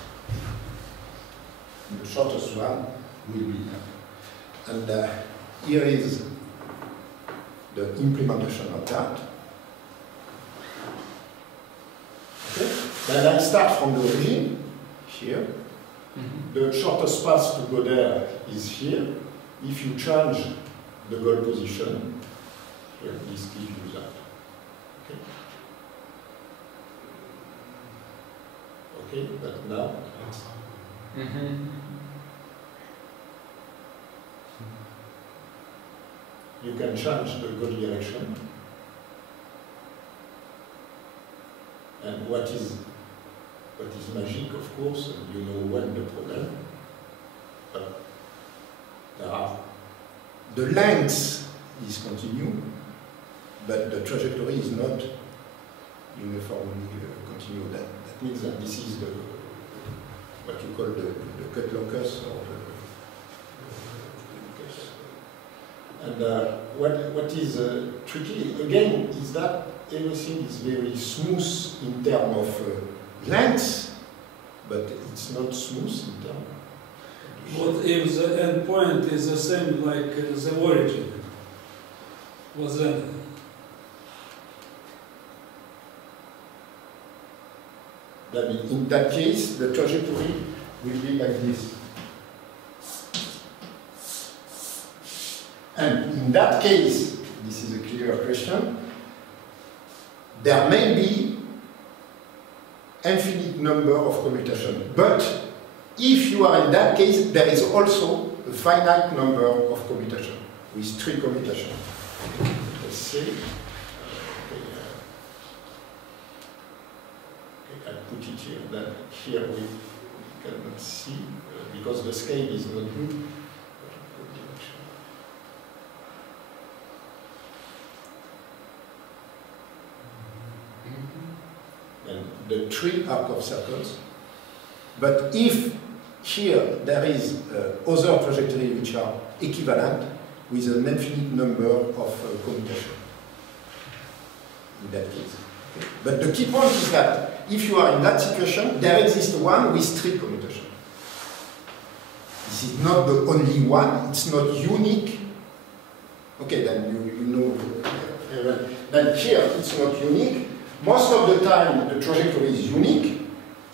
And the shortest one will be that. And here is the implementation of that. Okay? Then I start from the origin, here. The shortest path to go there is here. If you change the goal position, here, this gives you that. Okay? Okay, but now. You can change the goal direction. And what is magic, of course, and you know well the problem. But there are the length is continued, but the trajectory is not uniformly continued. That means that this is what you call the cut locus or the and what is tricky again is that everything is very smooth in terms of length, but it's not smooth in terms. What if the endpoint is the same like the origin? Was that? Then in that case, the trajectory will be like this. And in that case, this is a clear question, there may be infinite number of commutations. But if you are in that case, there is also a finite number of commutations, with 3 commutations. Let's see. I put it here, then here we cannot see, because the scale is not good. And the 3 arc of circles. But if here there is other trajectories which are equivalent with an infinite number of commutations in that case. Okay. But the key point is that if you are in that situation, there exists one with 3 commutations. This is not the only one, it's not unique. Okay, then you know, then here it's not unique. Most of the time the trajectory is unique,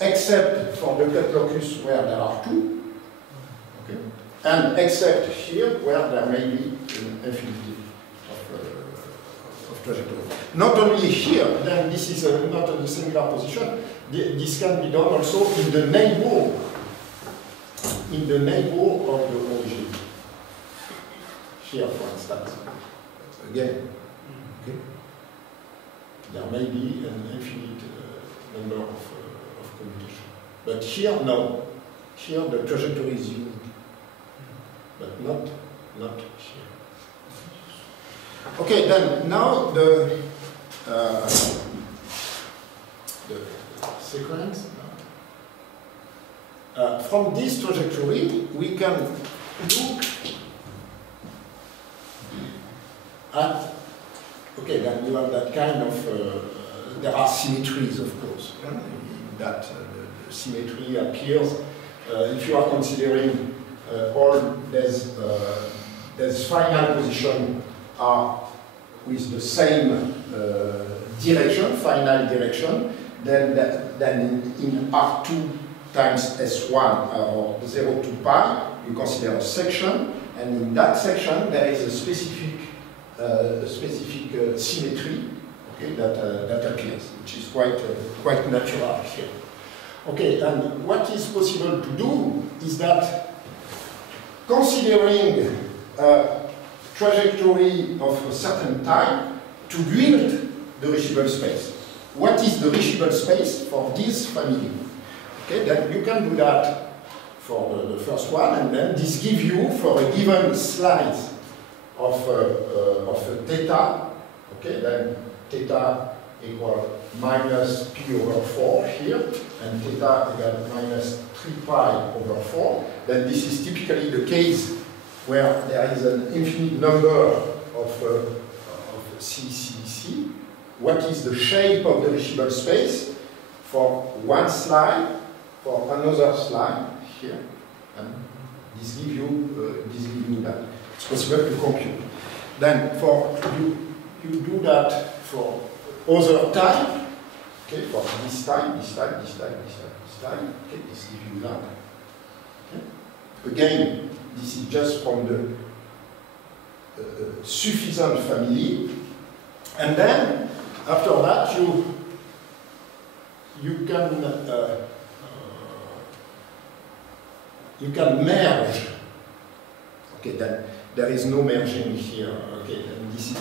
except for the cut locus where there are 2, okay, and except here where there may be an infinity of trajectory. Not only here, then this is not in a similar position, this can be done also in the neighbor of the origin. Here, for instance. Again, okay, there may be an infinite number of commutations. But here, no. Here, the trajectory is unique, but not here. Okay, then now the sequence. From this trajectory, we can look at, okay, then you have that kind of, there are symmetries, of course, that the symmetry appears if you are considering all these there's final position are with the same direction, final direction, then in R2 times S1 or 0 to pi, you consider a section, and in that section there is a specific symmetry, okay, that appears, which is quite natural here. Okay, and what is possible to do is that considering a trajectory of a certain time to build the reachable space. What is the reachable space for this family? Okay, then you can do that for the first one, and then this gives you, for a given slice of theta, okay, then theta equal minus p over 4 here, and theta equal minus 3 pi over 4, then this is typically the case where there is an infinite number of CCC. What is the shape of the reachable space for one slide, for another slide here, and this gives you that. It's possible to compute. Then for you do that for other time, okay, for this time, okay, this gives you that. Okay. Again, this is just from the sufficient family, and then after that you can merge. Okay, then there is no merging here. Okay, and this is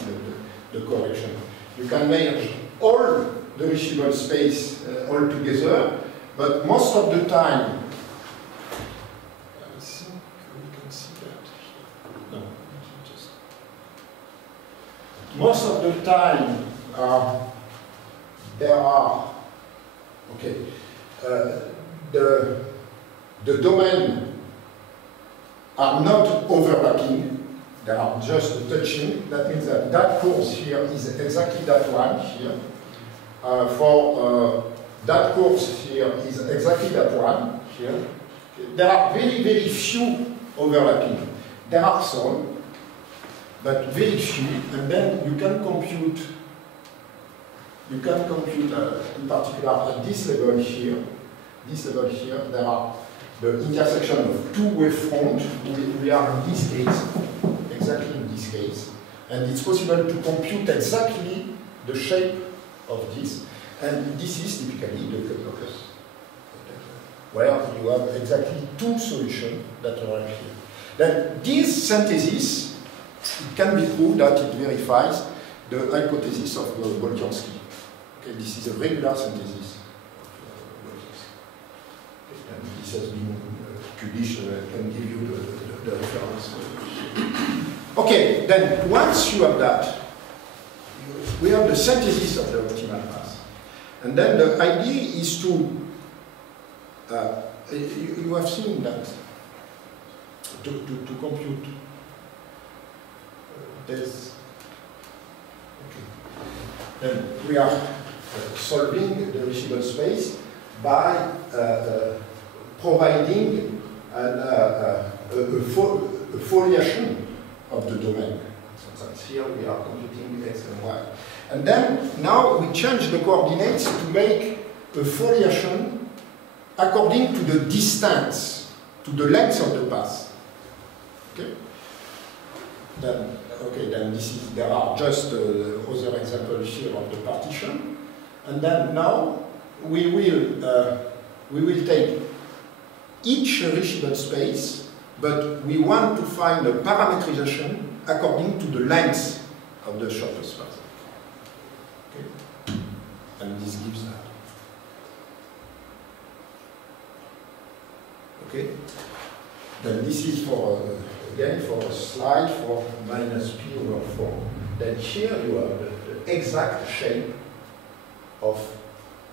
the correction. You can merge all the reachable space all together, but most of the time, I think we can see that here. No, just most of the time there are okay the domain are not overlapping. They are just touching. That means that that course here is exactly that one here. That course here is exactly that one here. Okay. There are very, very few overlapping. There are some, but very few. And then you can compute. In particular at this level here. There are the intersection of two wavefronts. We are in this case. Exactly in this case, and it's possible to compute exactly the shape of this, and this is typically the locus, where you have exactly two solutions that are here. Then this synthesis, it can be proved that it verifies the hypothesis of Boltiansky. Okay, this is a regular synthesis of Boltiansky. Okay, and this has been published, I can give you the reference. Okay, then once you have that, we have the synthesis of the optimal path. And then the idea is to, you have seen that, to compute this. Okay. Then we are solving the reachable space by providing a foliation of the domain. So here we are computing x and y. And then now we change the coordinates to make a foliation according to the distance, to the length of the path. Okay? Then this is, there are just other examples here of the partition. And then now we will take each reachable space, but we want to find a parametrization according to the length of the shortest path. Okay? And this gives that. Okay? Then this is for, again, for a slide for minus p over 4. Then here you have the exact shape of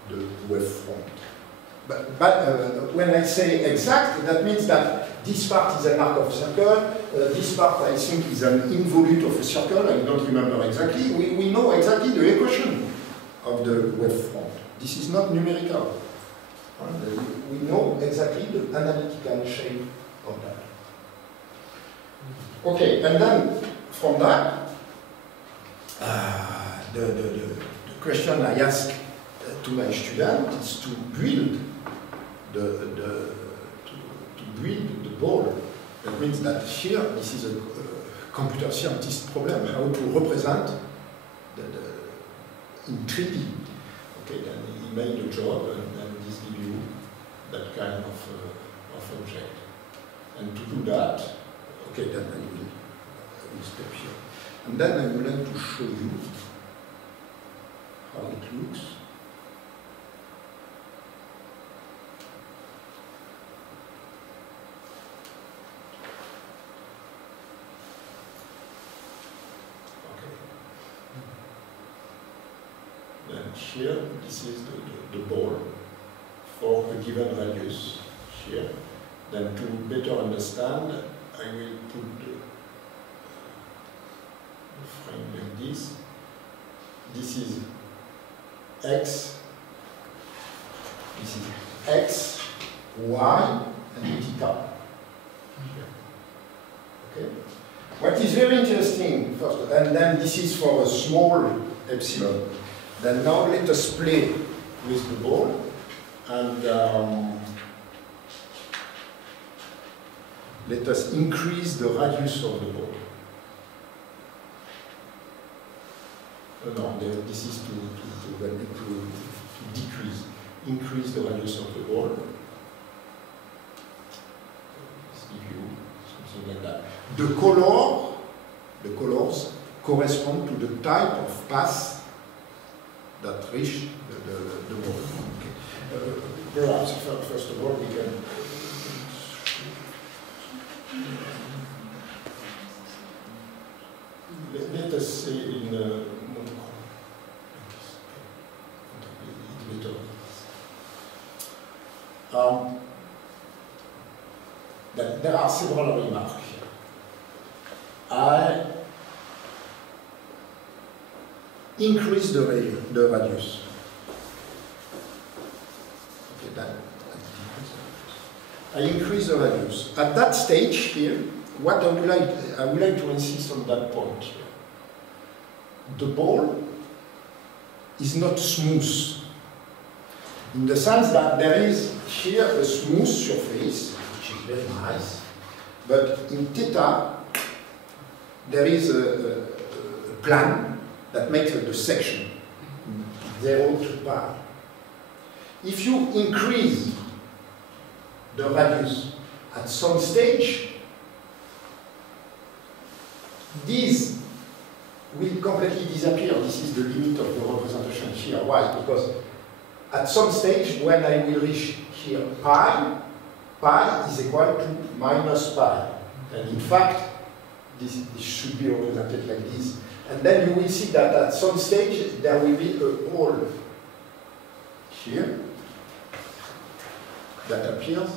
the wavefront. But when I say exact, that means that this part is an arc of circle, this part I think is an involute of a circle, I don't remember exactly. We know exactly the equation of the wavefront. This is not numerical. We know exactly the analytical shape of that. Okay, and then from that, the question I ask to my student is to build to build the ball. That means that here, this is a computer scientist problem, how to represent in 3D. Okay, then he made a job, and then this gives you that kind of object. And to do that, okay, then I will stop here. And then I would like to show you how it looks. And here, this is the ball for a given radius here. Then to better understand, I will put the frame like this. This is x, this is x, y, and theta. Okay. What is very interesting, first, and then this is for a small epsilon. Then now let us play with the ball, and let us increase the radius of the ball. No, this is to decrease, increase the radius of the ball. Let's give you something like that. The colors correspond to the type of pass that reach the ball. Okay. Perhaps first of all we can let us say in that there are several remarks here. I increase the radius. Okay, that I increase the radius. At that stage here, what I would like to insist on that point here. The ball is not smooth, in the sense that there is here a smooth surface, which is very nice, but in theta there is a plane that makes the section 0 to pi. If you increase the radius at some stage, this will completely disappear. This is the limit of the representation here. Why? Because at some stage, when I will reach here pi is equal to minus pi. And in fact, this should be represented like this. And then you will see that at some stage, there will be a hole here that appears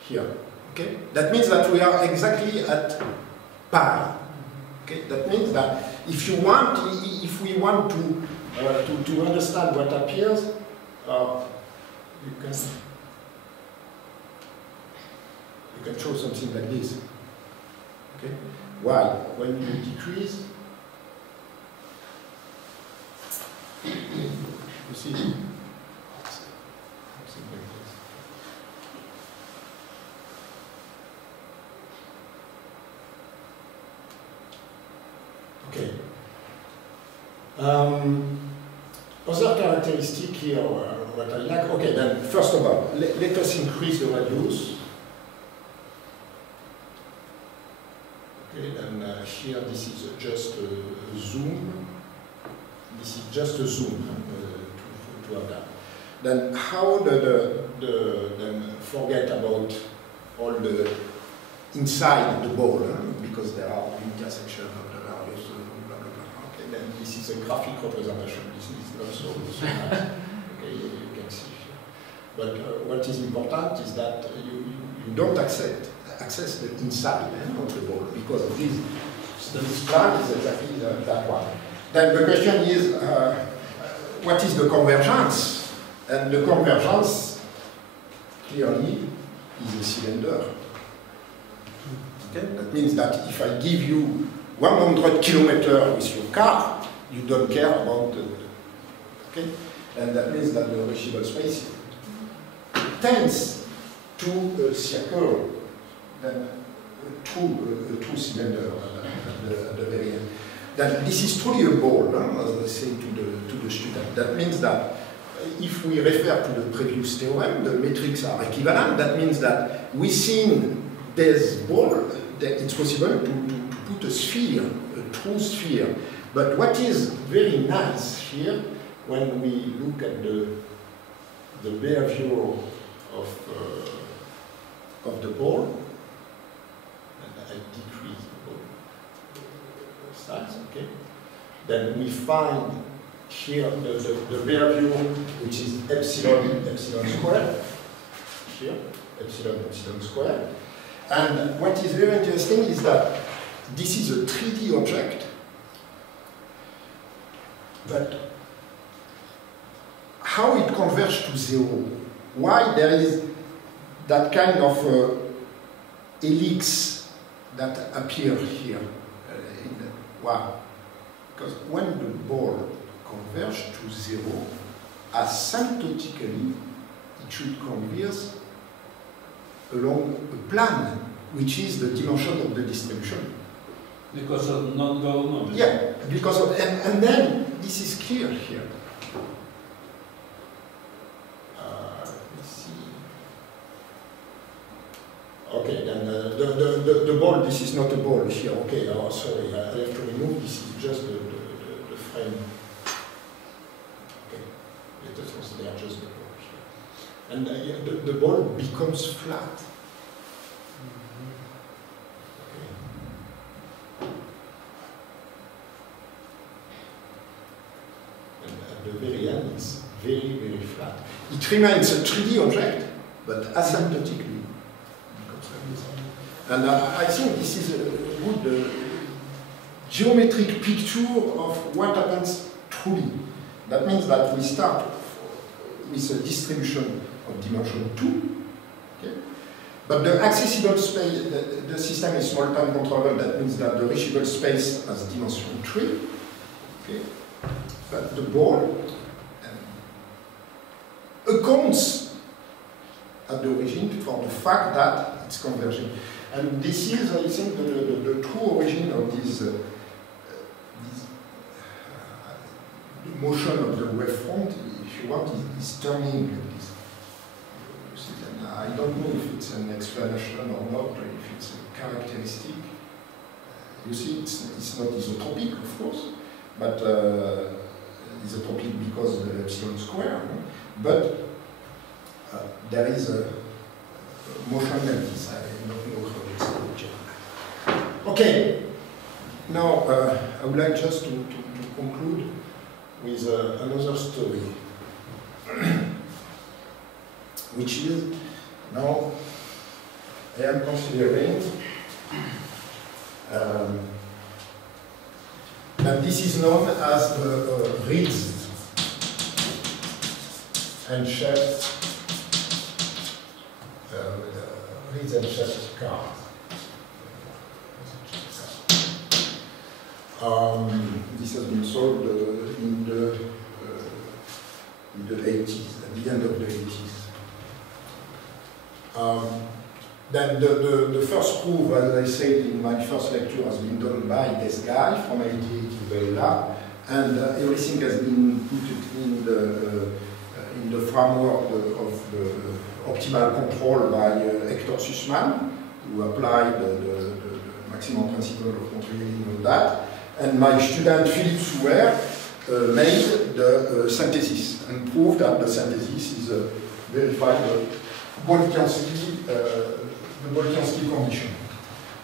here. Okay? That means that we are exactly at pi. Okay? That means that if we want to understand what appears, you can show something like this. Okay? Why? When you decrease, you see something like this. Okay. Other characteristic here, what I like. Okay, then first of all, let us increase the radius. Okay, and here this is just a zoom. This is just a zoom to have that. Then how then forget about all the inside the ball, because there are intersection of the various blah blah blah. Okay, then this is a graphic representation. This is not so nice. Okay, you can see here. But what is important is that you don't access the inside of the ball, because this plan is exactly that one. Then the question is, what is the convergence? And the convergence, clearly, is a cylinder. Okay? That means that if I give you 100 kilometers with your car, you don't care about the, okay? And that means that the reachable space tends to a circle, then a true cylinder at the very end. That this is truly a ball, as I say to the student. That means that if we refer to the previous theorem, the metrics are equivalent. That means that within this ball, it's possible to put a sphere, a true sphere. But what is very nice here, when we look at the behavior of the ball, and I decrease the ball size, okay? Then we find here the behavior which is epsilon squared, here, epsilon squared. And what is very interesting is that this is a 3D object, but how it converges to zero? Why there is that kind of helix that appear here? Wow. Because when the ball converges to zero, asymptotically, it should converge along a plane, which is the dimension of the distribution. Because of non-goal moment. Yeah, because of, and then this is clear here. Let's see. Okay, then the ball, this is not a ball here. Okay, oh, sorry, I have to remove, this is just the frame. Okay, let us consider just the ball here. And the ball becomes flat. The very end is very, very flat. It remains a 3D object, but asymptotically. And I think this is a good geometric picture of what happens truly. That means that we start with a distribution of dimension 2, okay? But the accessible space, the system is small time controllable, that means that the reachable space has dimension 3, okay? But the ball accounts at the origin for the fact that it's converging. And this is, I think, the true origin of this motion of the wavefront, if you want, is turning like this. And I don't know if it's an explanation or not, or if it's a characteristic. You see, it's not isotropic, of course, but isotropic because of the epsilon square, but there is a motion like this. I don't know how to explain. Okay, now I would like just to conclude with another story, which is, now I am considering and this is known as the Reeds and Sheft card. This has been solved in the 80s, at the end of the 80s. Then the first proof, as I said in my first lecture, has been done by this guy from 88 to Bella, and everything has been put in the framework of the optimal control by Hector Sussman, who applied the maximum principle of controlling all that. And my student Philippe Souer made the synthesis and proved that the synthesis is verified the Boltiansky condition.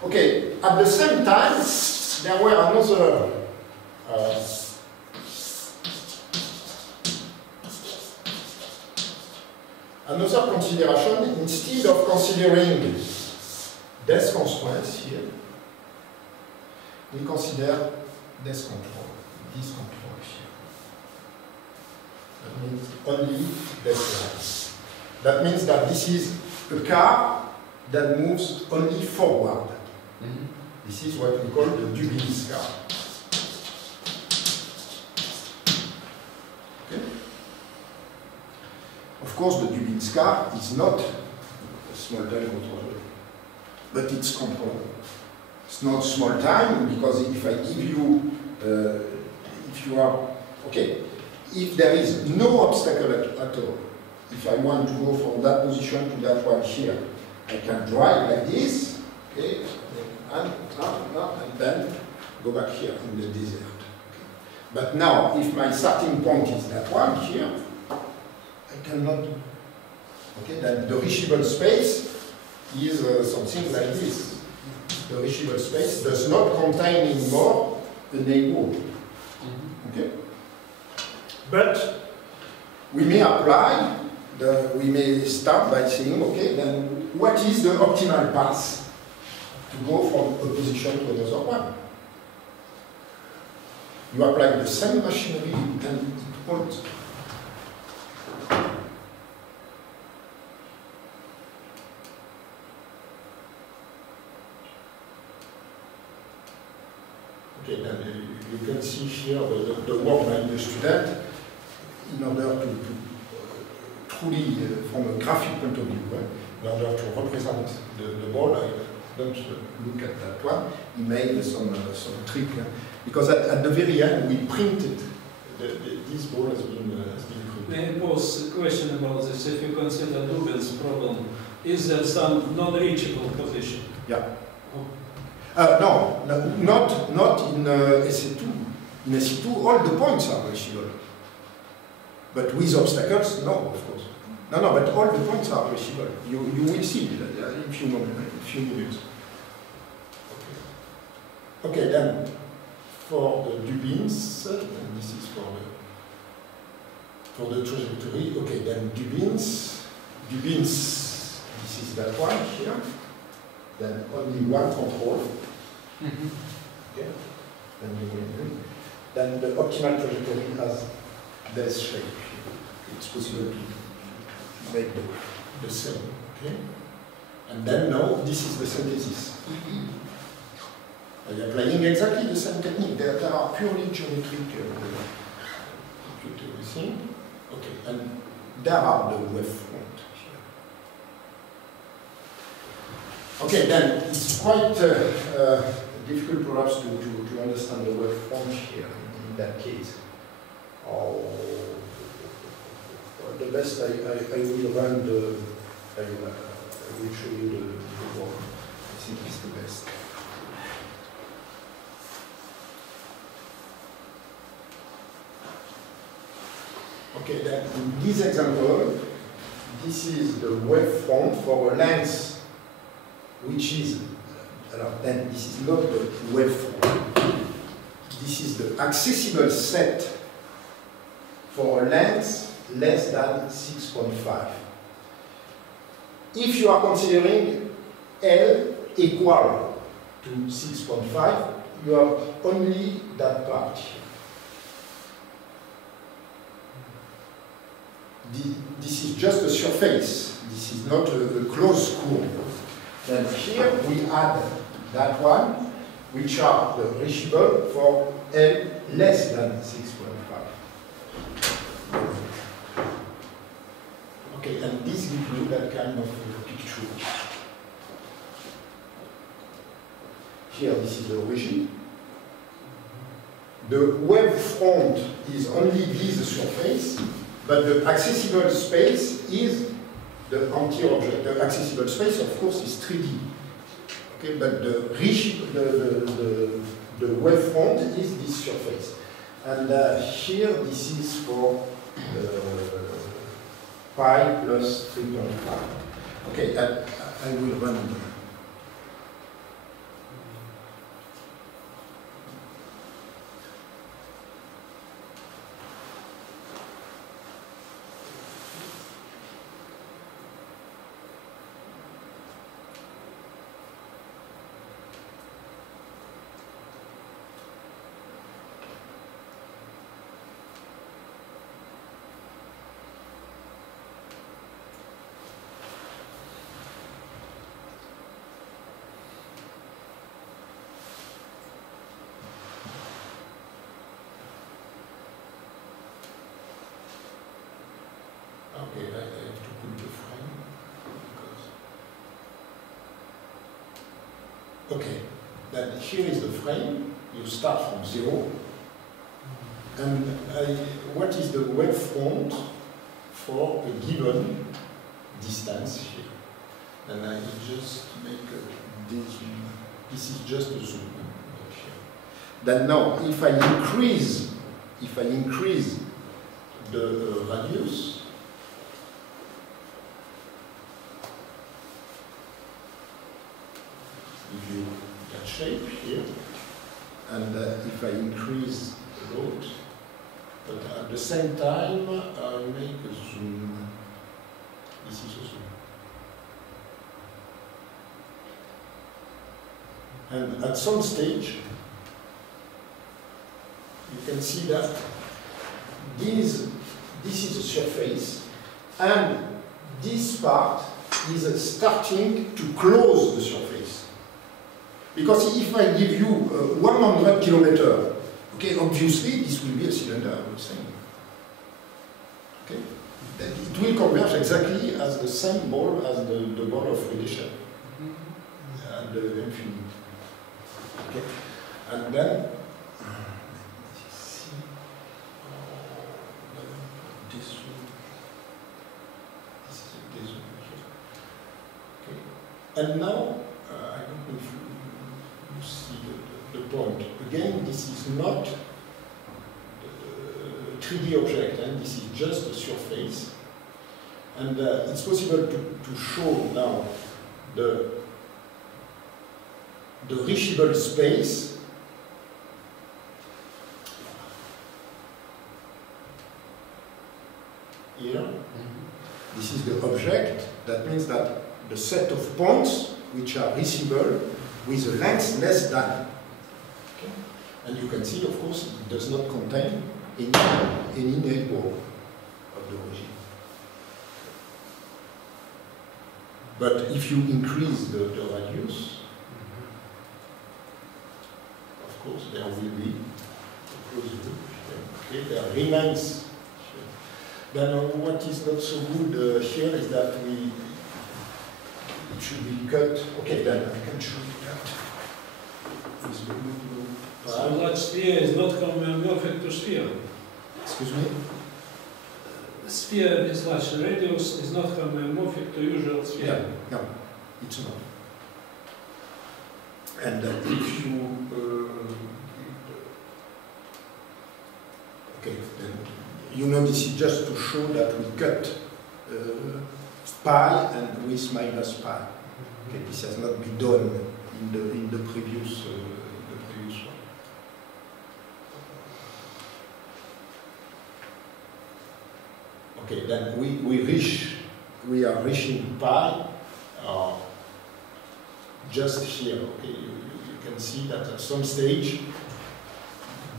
Okay, at the same time, there were another consideration. Instead of considering this constraints here, we consider this control here. That means only this line. That means that this is a car that moves only forward. Mhm. This is what we call the Dubin's car. Okay. Of course, the Dubin's car is not a small time controller, but it's control. It's not small time because if I give you, if you are, okay, if there is no obstacle at all, if I want to go from that position to that one here, I can drive like this, okay, and then go back here in the desert. Okay. But now, if my starting point is that one here, I cannot, okay, then the reachable space is something like this. The reachable space does not contain anymore the neighborhood. Okay? But we may apply, we may start by saying, okay, then what is the optimal path to go from a position to another one? You apply the same machinery and it won't. Okay, then you can see here the work by the student in order to truly, from a graphic point of view, in order to represent the board. I don't look at that one. He made some trick, because at the very end we printed this board has been printed. May I pose a question about this? If you consider Dubin's problem, is there some non-reachable position? Yeah. No, not in SE2. In SE2, all the points are reachable. But with obstacles, no, of course. No, but all the points are reachable. You will see in a few minutes. Okay, then for the Dubins, and this is for the trajectory. Okay, then Dubins, this is that one here. Then only one control. Okay. Then the optimal trajectory has this shape. It's possible to make the same. Okay. And then now this is the synthesis. I am applying exactly the same technique. There are purely geometric everything. Okay, and there are the wavefront here. Okay, then it's quite difficult perhaps to understand the wavefront here in that case. The best I will run I will show you the work. I think it's the best. Okay, then in this example, this is the wavefront for a length which is, then this is not the wavefront. This is the accessible set for a length less than 6.5. If you are considering L equal to 6.5, you have only that part here. This is just a surface. This is not a closed curve. Then here we add that one, which are the reachable for L less than 6.5. Okay, and this gives you that kind of picture. Here, this is the origin. The wavefront is only this surface, but the accessible space is the anti-object. The accessible space, of course, is 3D. Okay, but the wavefront is this surface. And here, this is for pi plus 3.5. Okay, I will run. Okay, then here is the frame. You start from 0. And what is the wavefront for a given distance here? And I just make this. This is just a zoom here. Then now, if I increase the radius, if you that shape here, and if I increase the load, but at the same time I make a zoom. This is a zoom. And at some stage, you can see that this is a surface, and this part is starting to close the surface. Because if I give you 100 kilometers, okay, obviously this will be a cylinder, I would say. Okay? Then it will converge exactly as the same ball as the ball of radiation and the infinity. Okay, and then this one here. Okay, and now I don't know if you see the point. Again, this is not the 3D object, and this is just a surface. And it's possible to show now the reachable space here. This is the object. That means that the set of points which are reachable with a length less than. Okay. And you can see, of course, it does not contain any neighbor of the origin. But if you increase the radius, of course, there will be a closed loop. Okay, there remains. Then what is not so good here is that it should be cut. Okay, then I can show you that. So that sphere is not homomorphic to sphere. Excuse me? A sphere with large radius is not homomorphic to usual sphere. Yeah, no, it's not. And if you okay, then you know this is just to show that we cut pi and with minus pi. Okay, this has not been done in the previous one. Okay, then we are reaching pi just here. Okay, you can see that at some stage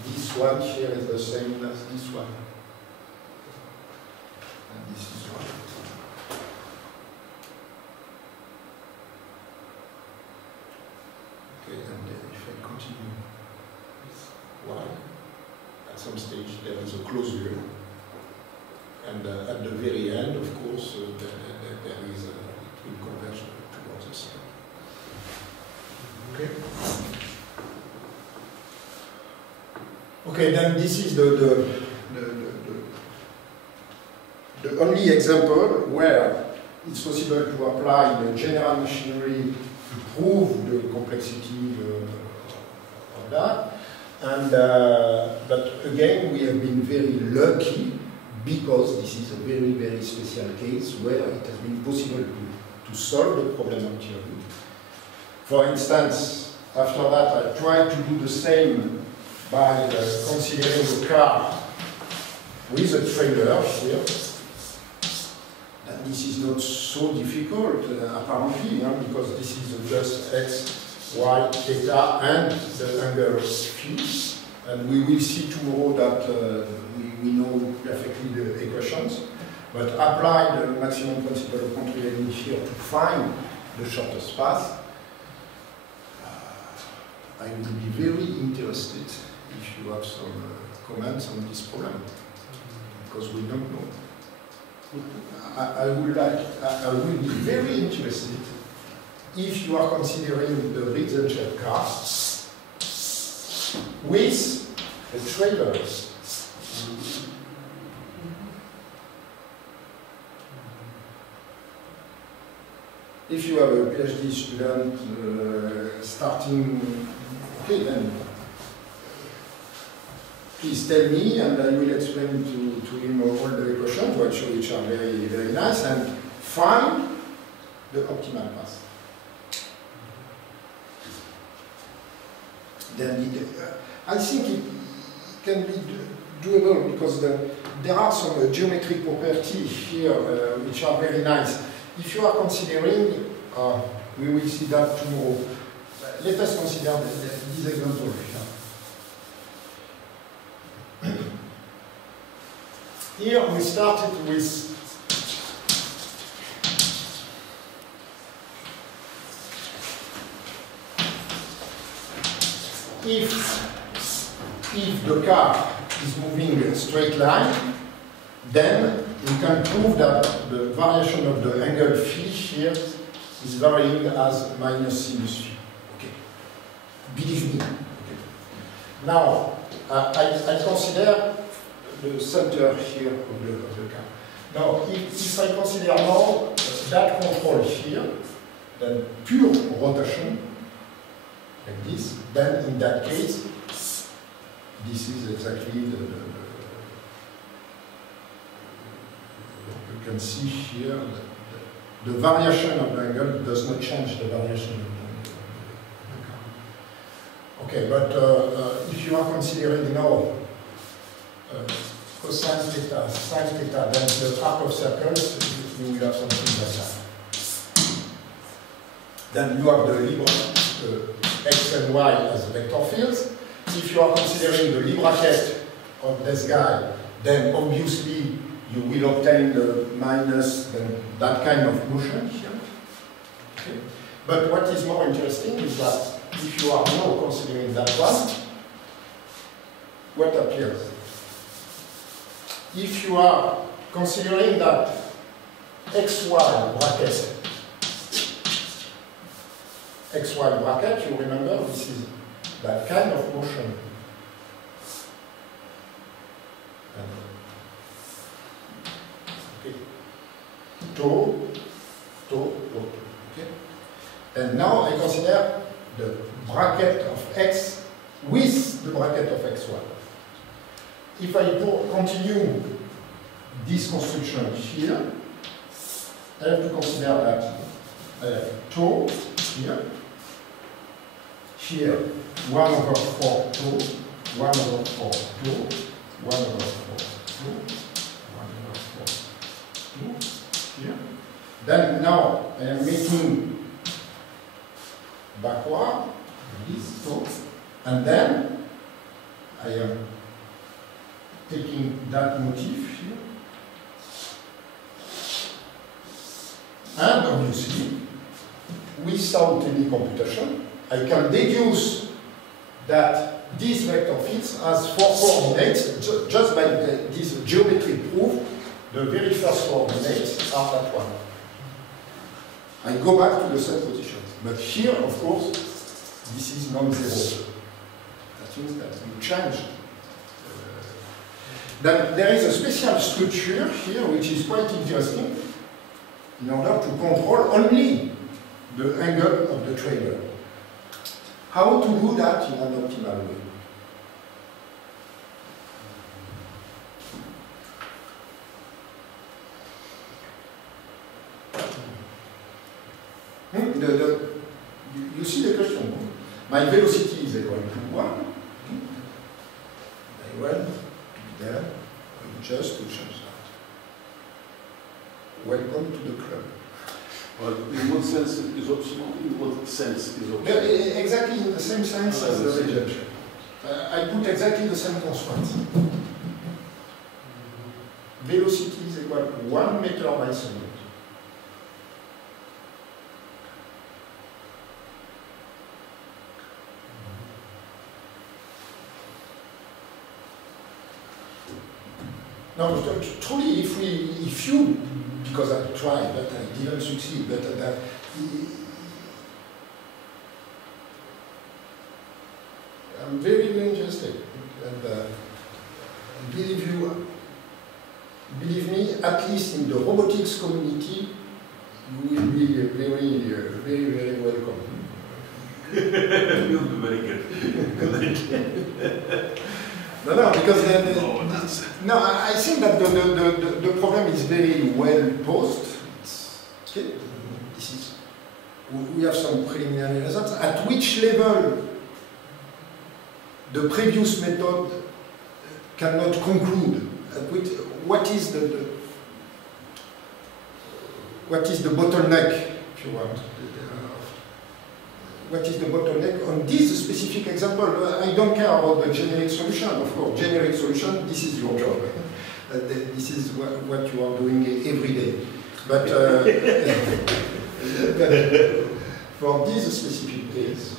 this one here is the same as this one. And this is one. Okay, and then if I continue with y, at some stage there is a closure. And at the very end, of course, there is it will converge towards the center. Okay. Okay, then this is the only example where it's possible to apply the general machinery to prove the complexity of that. And but again, we have been very lucky because this is a very, very special case where it has been possible to solve the problem of theory. For instance, after that, I tried to do the same by considering a car with a trailer here. And this is not so difficult, apparently, because this is just x, y, theta, and the angle of phi. And we will see tomorrow that we know perfectly the equations. But apply the maximum principle of contrariety here to find the shortest path. I would be very interested if you have some comments on this problem, because we don't know. I will be very interested if you are considering the Riesenshell car with the trailers. If you have a PhD student starting, okay, then please tell me and I will explain to him all the equations, which are very, very nice, and find the optimal path. Then I think it can be doable because there are some geometric properties here which are very nice. If you are considering, we will see that tomorrow. Let us consider this example here. Here we started with if the car is moving in a straight line, then we can prove that the variation of the angle phi here is varying as minus sinus phi. Okay. Believe me. Okay. Now, I consider the center here of the car. Now, if I consider now that control here, then pure rotation, like this, then in that case, this is exactly you can see here that the variation of the angle does not change the variation of the car. Okay, but if you are considering now cosine theta, sine theta, then the arc of circles, you will have something like that. Then you have the libre x and y as vector fields. If you are considering the lie bracket of this guy, then obviously you will obtain the minus that kind of motion here. Okay. But what is more interesting is that if you are now considering that one, what appears? If you are considering that xy bracket, you remember this is that kind of motion. Okay. Tau. Okay. And now I consider the bracket of x with the bracket of xy. If I continue this construction here, I have to consider that I have tau here, 1 over 4 tau, 1 over 4 tau, 1 over 4 tau, 1 over 4 tau, here. Then now I am making backward, this tau, and then I am taking that motif here, and obviously, without any computation, I can deduce that this vector fields has 4 coordinates just by this geometric proof. The very first coordinates are that one. I go back to the same positions, but here, of course, this is non-zero. That means that you change. Then there is a special structure here which is quite interesting in order to control only the angle of the trailer. How to do that in an optimal way? You see the question. My velocity is equal to 1. Very well. There, just to change that. Welcome to the club. Well, in what sense is optimal? In what sense is optimal? Exactly in the same sense as the rejection. I put exactly the same constraints. Velocity is equal to 1 meter by second. Now, truly, if you, because I tried, but I didn't succeed, but I'm very, very interested. And believe me, at least in the robotics community, you will be very, very welcome. You'll be very good. No, because no, I think that the problem is very well posed. Okay. We have some preliminary results. At which level the previous method cannot conclude? What is the bottleneck, if you want? What is the bottleneck on this specific example? I don't care about the generic solution, of course. Generic solution, this is your job. This is what you are doing every day. But for this specific case,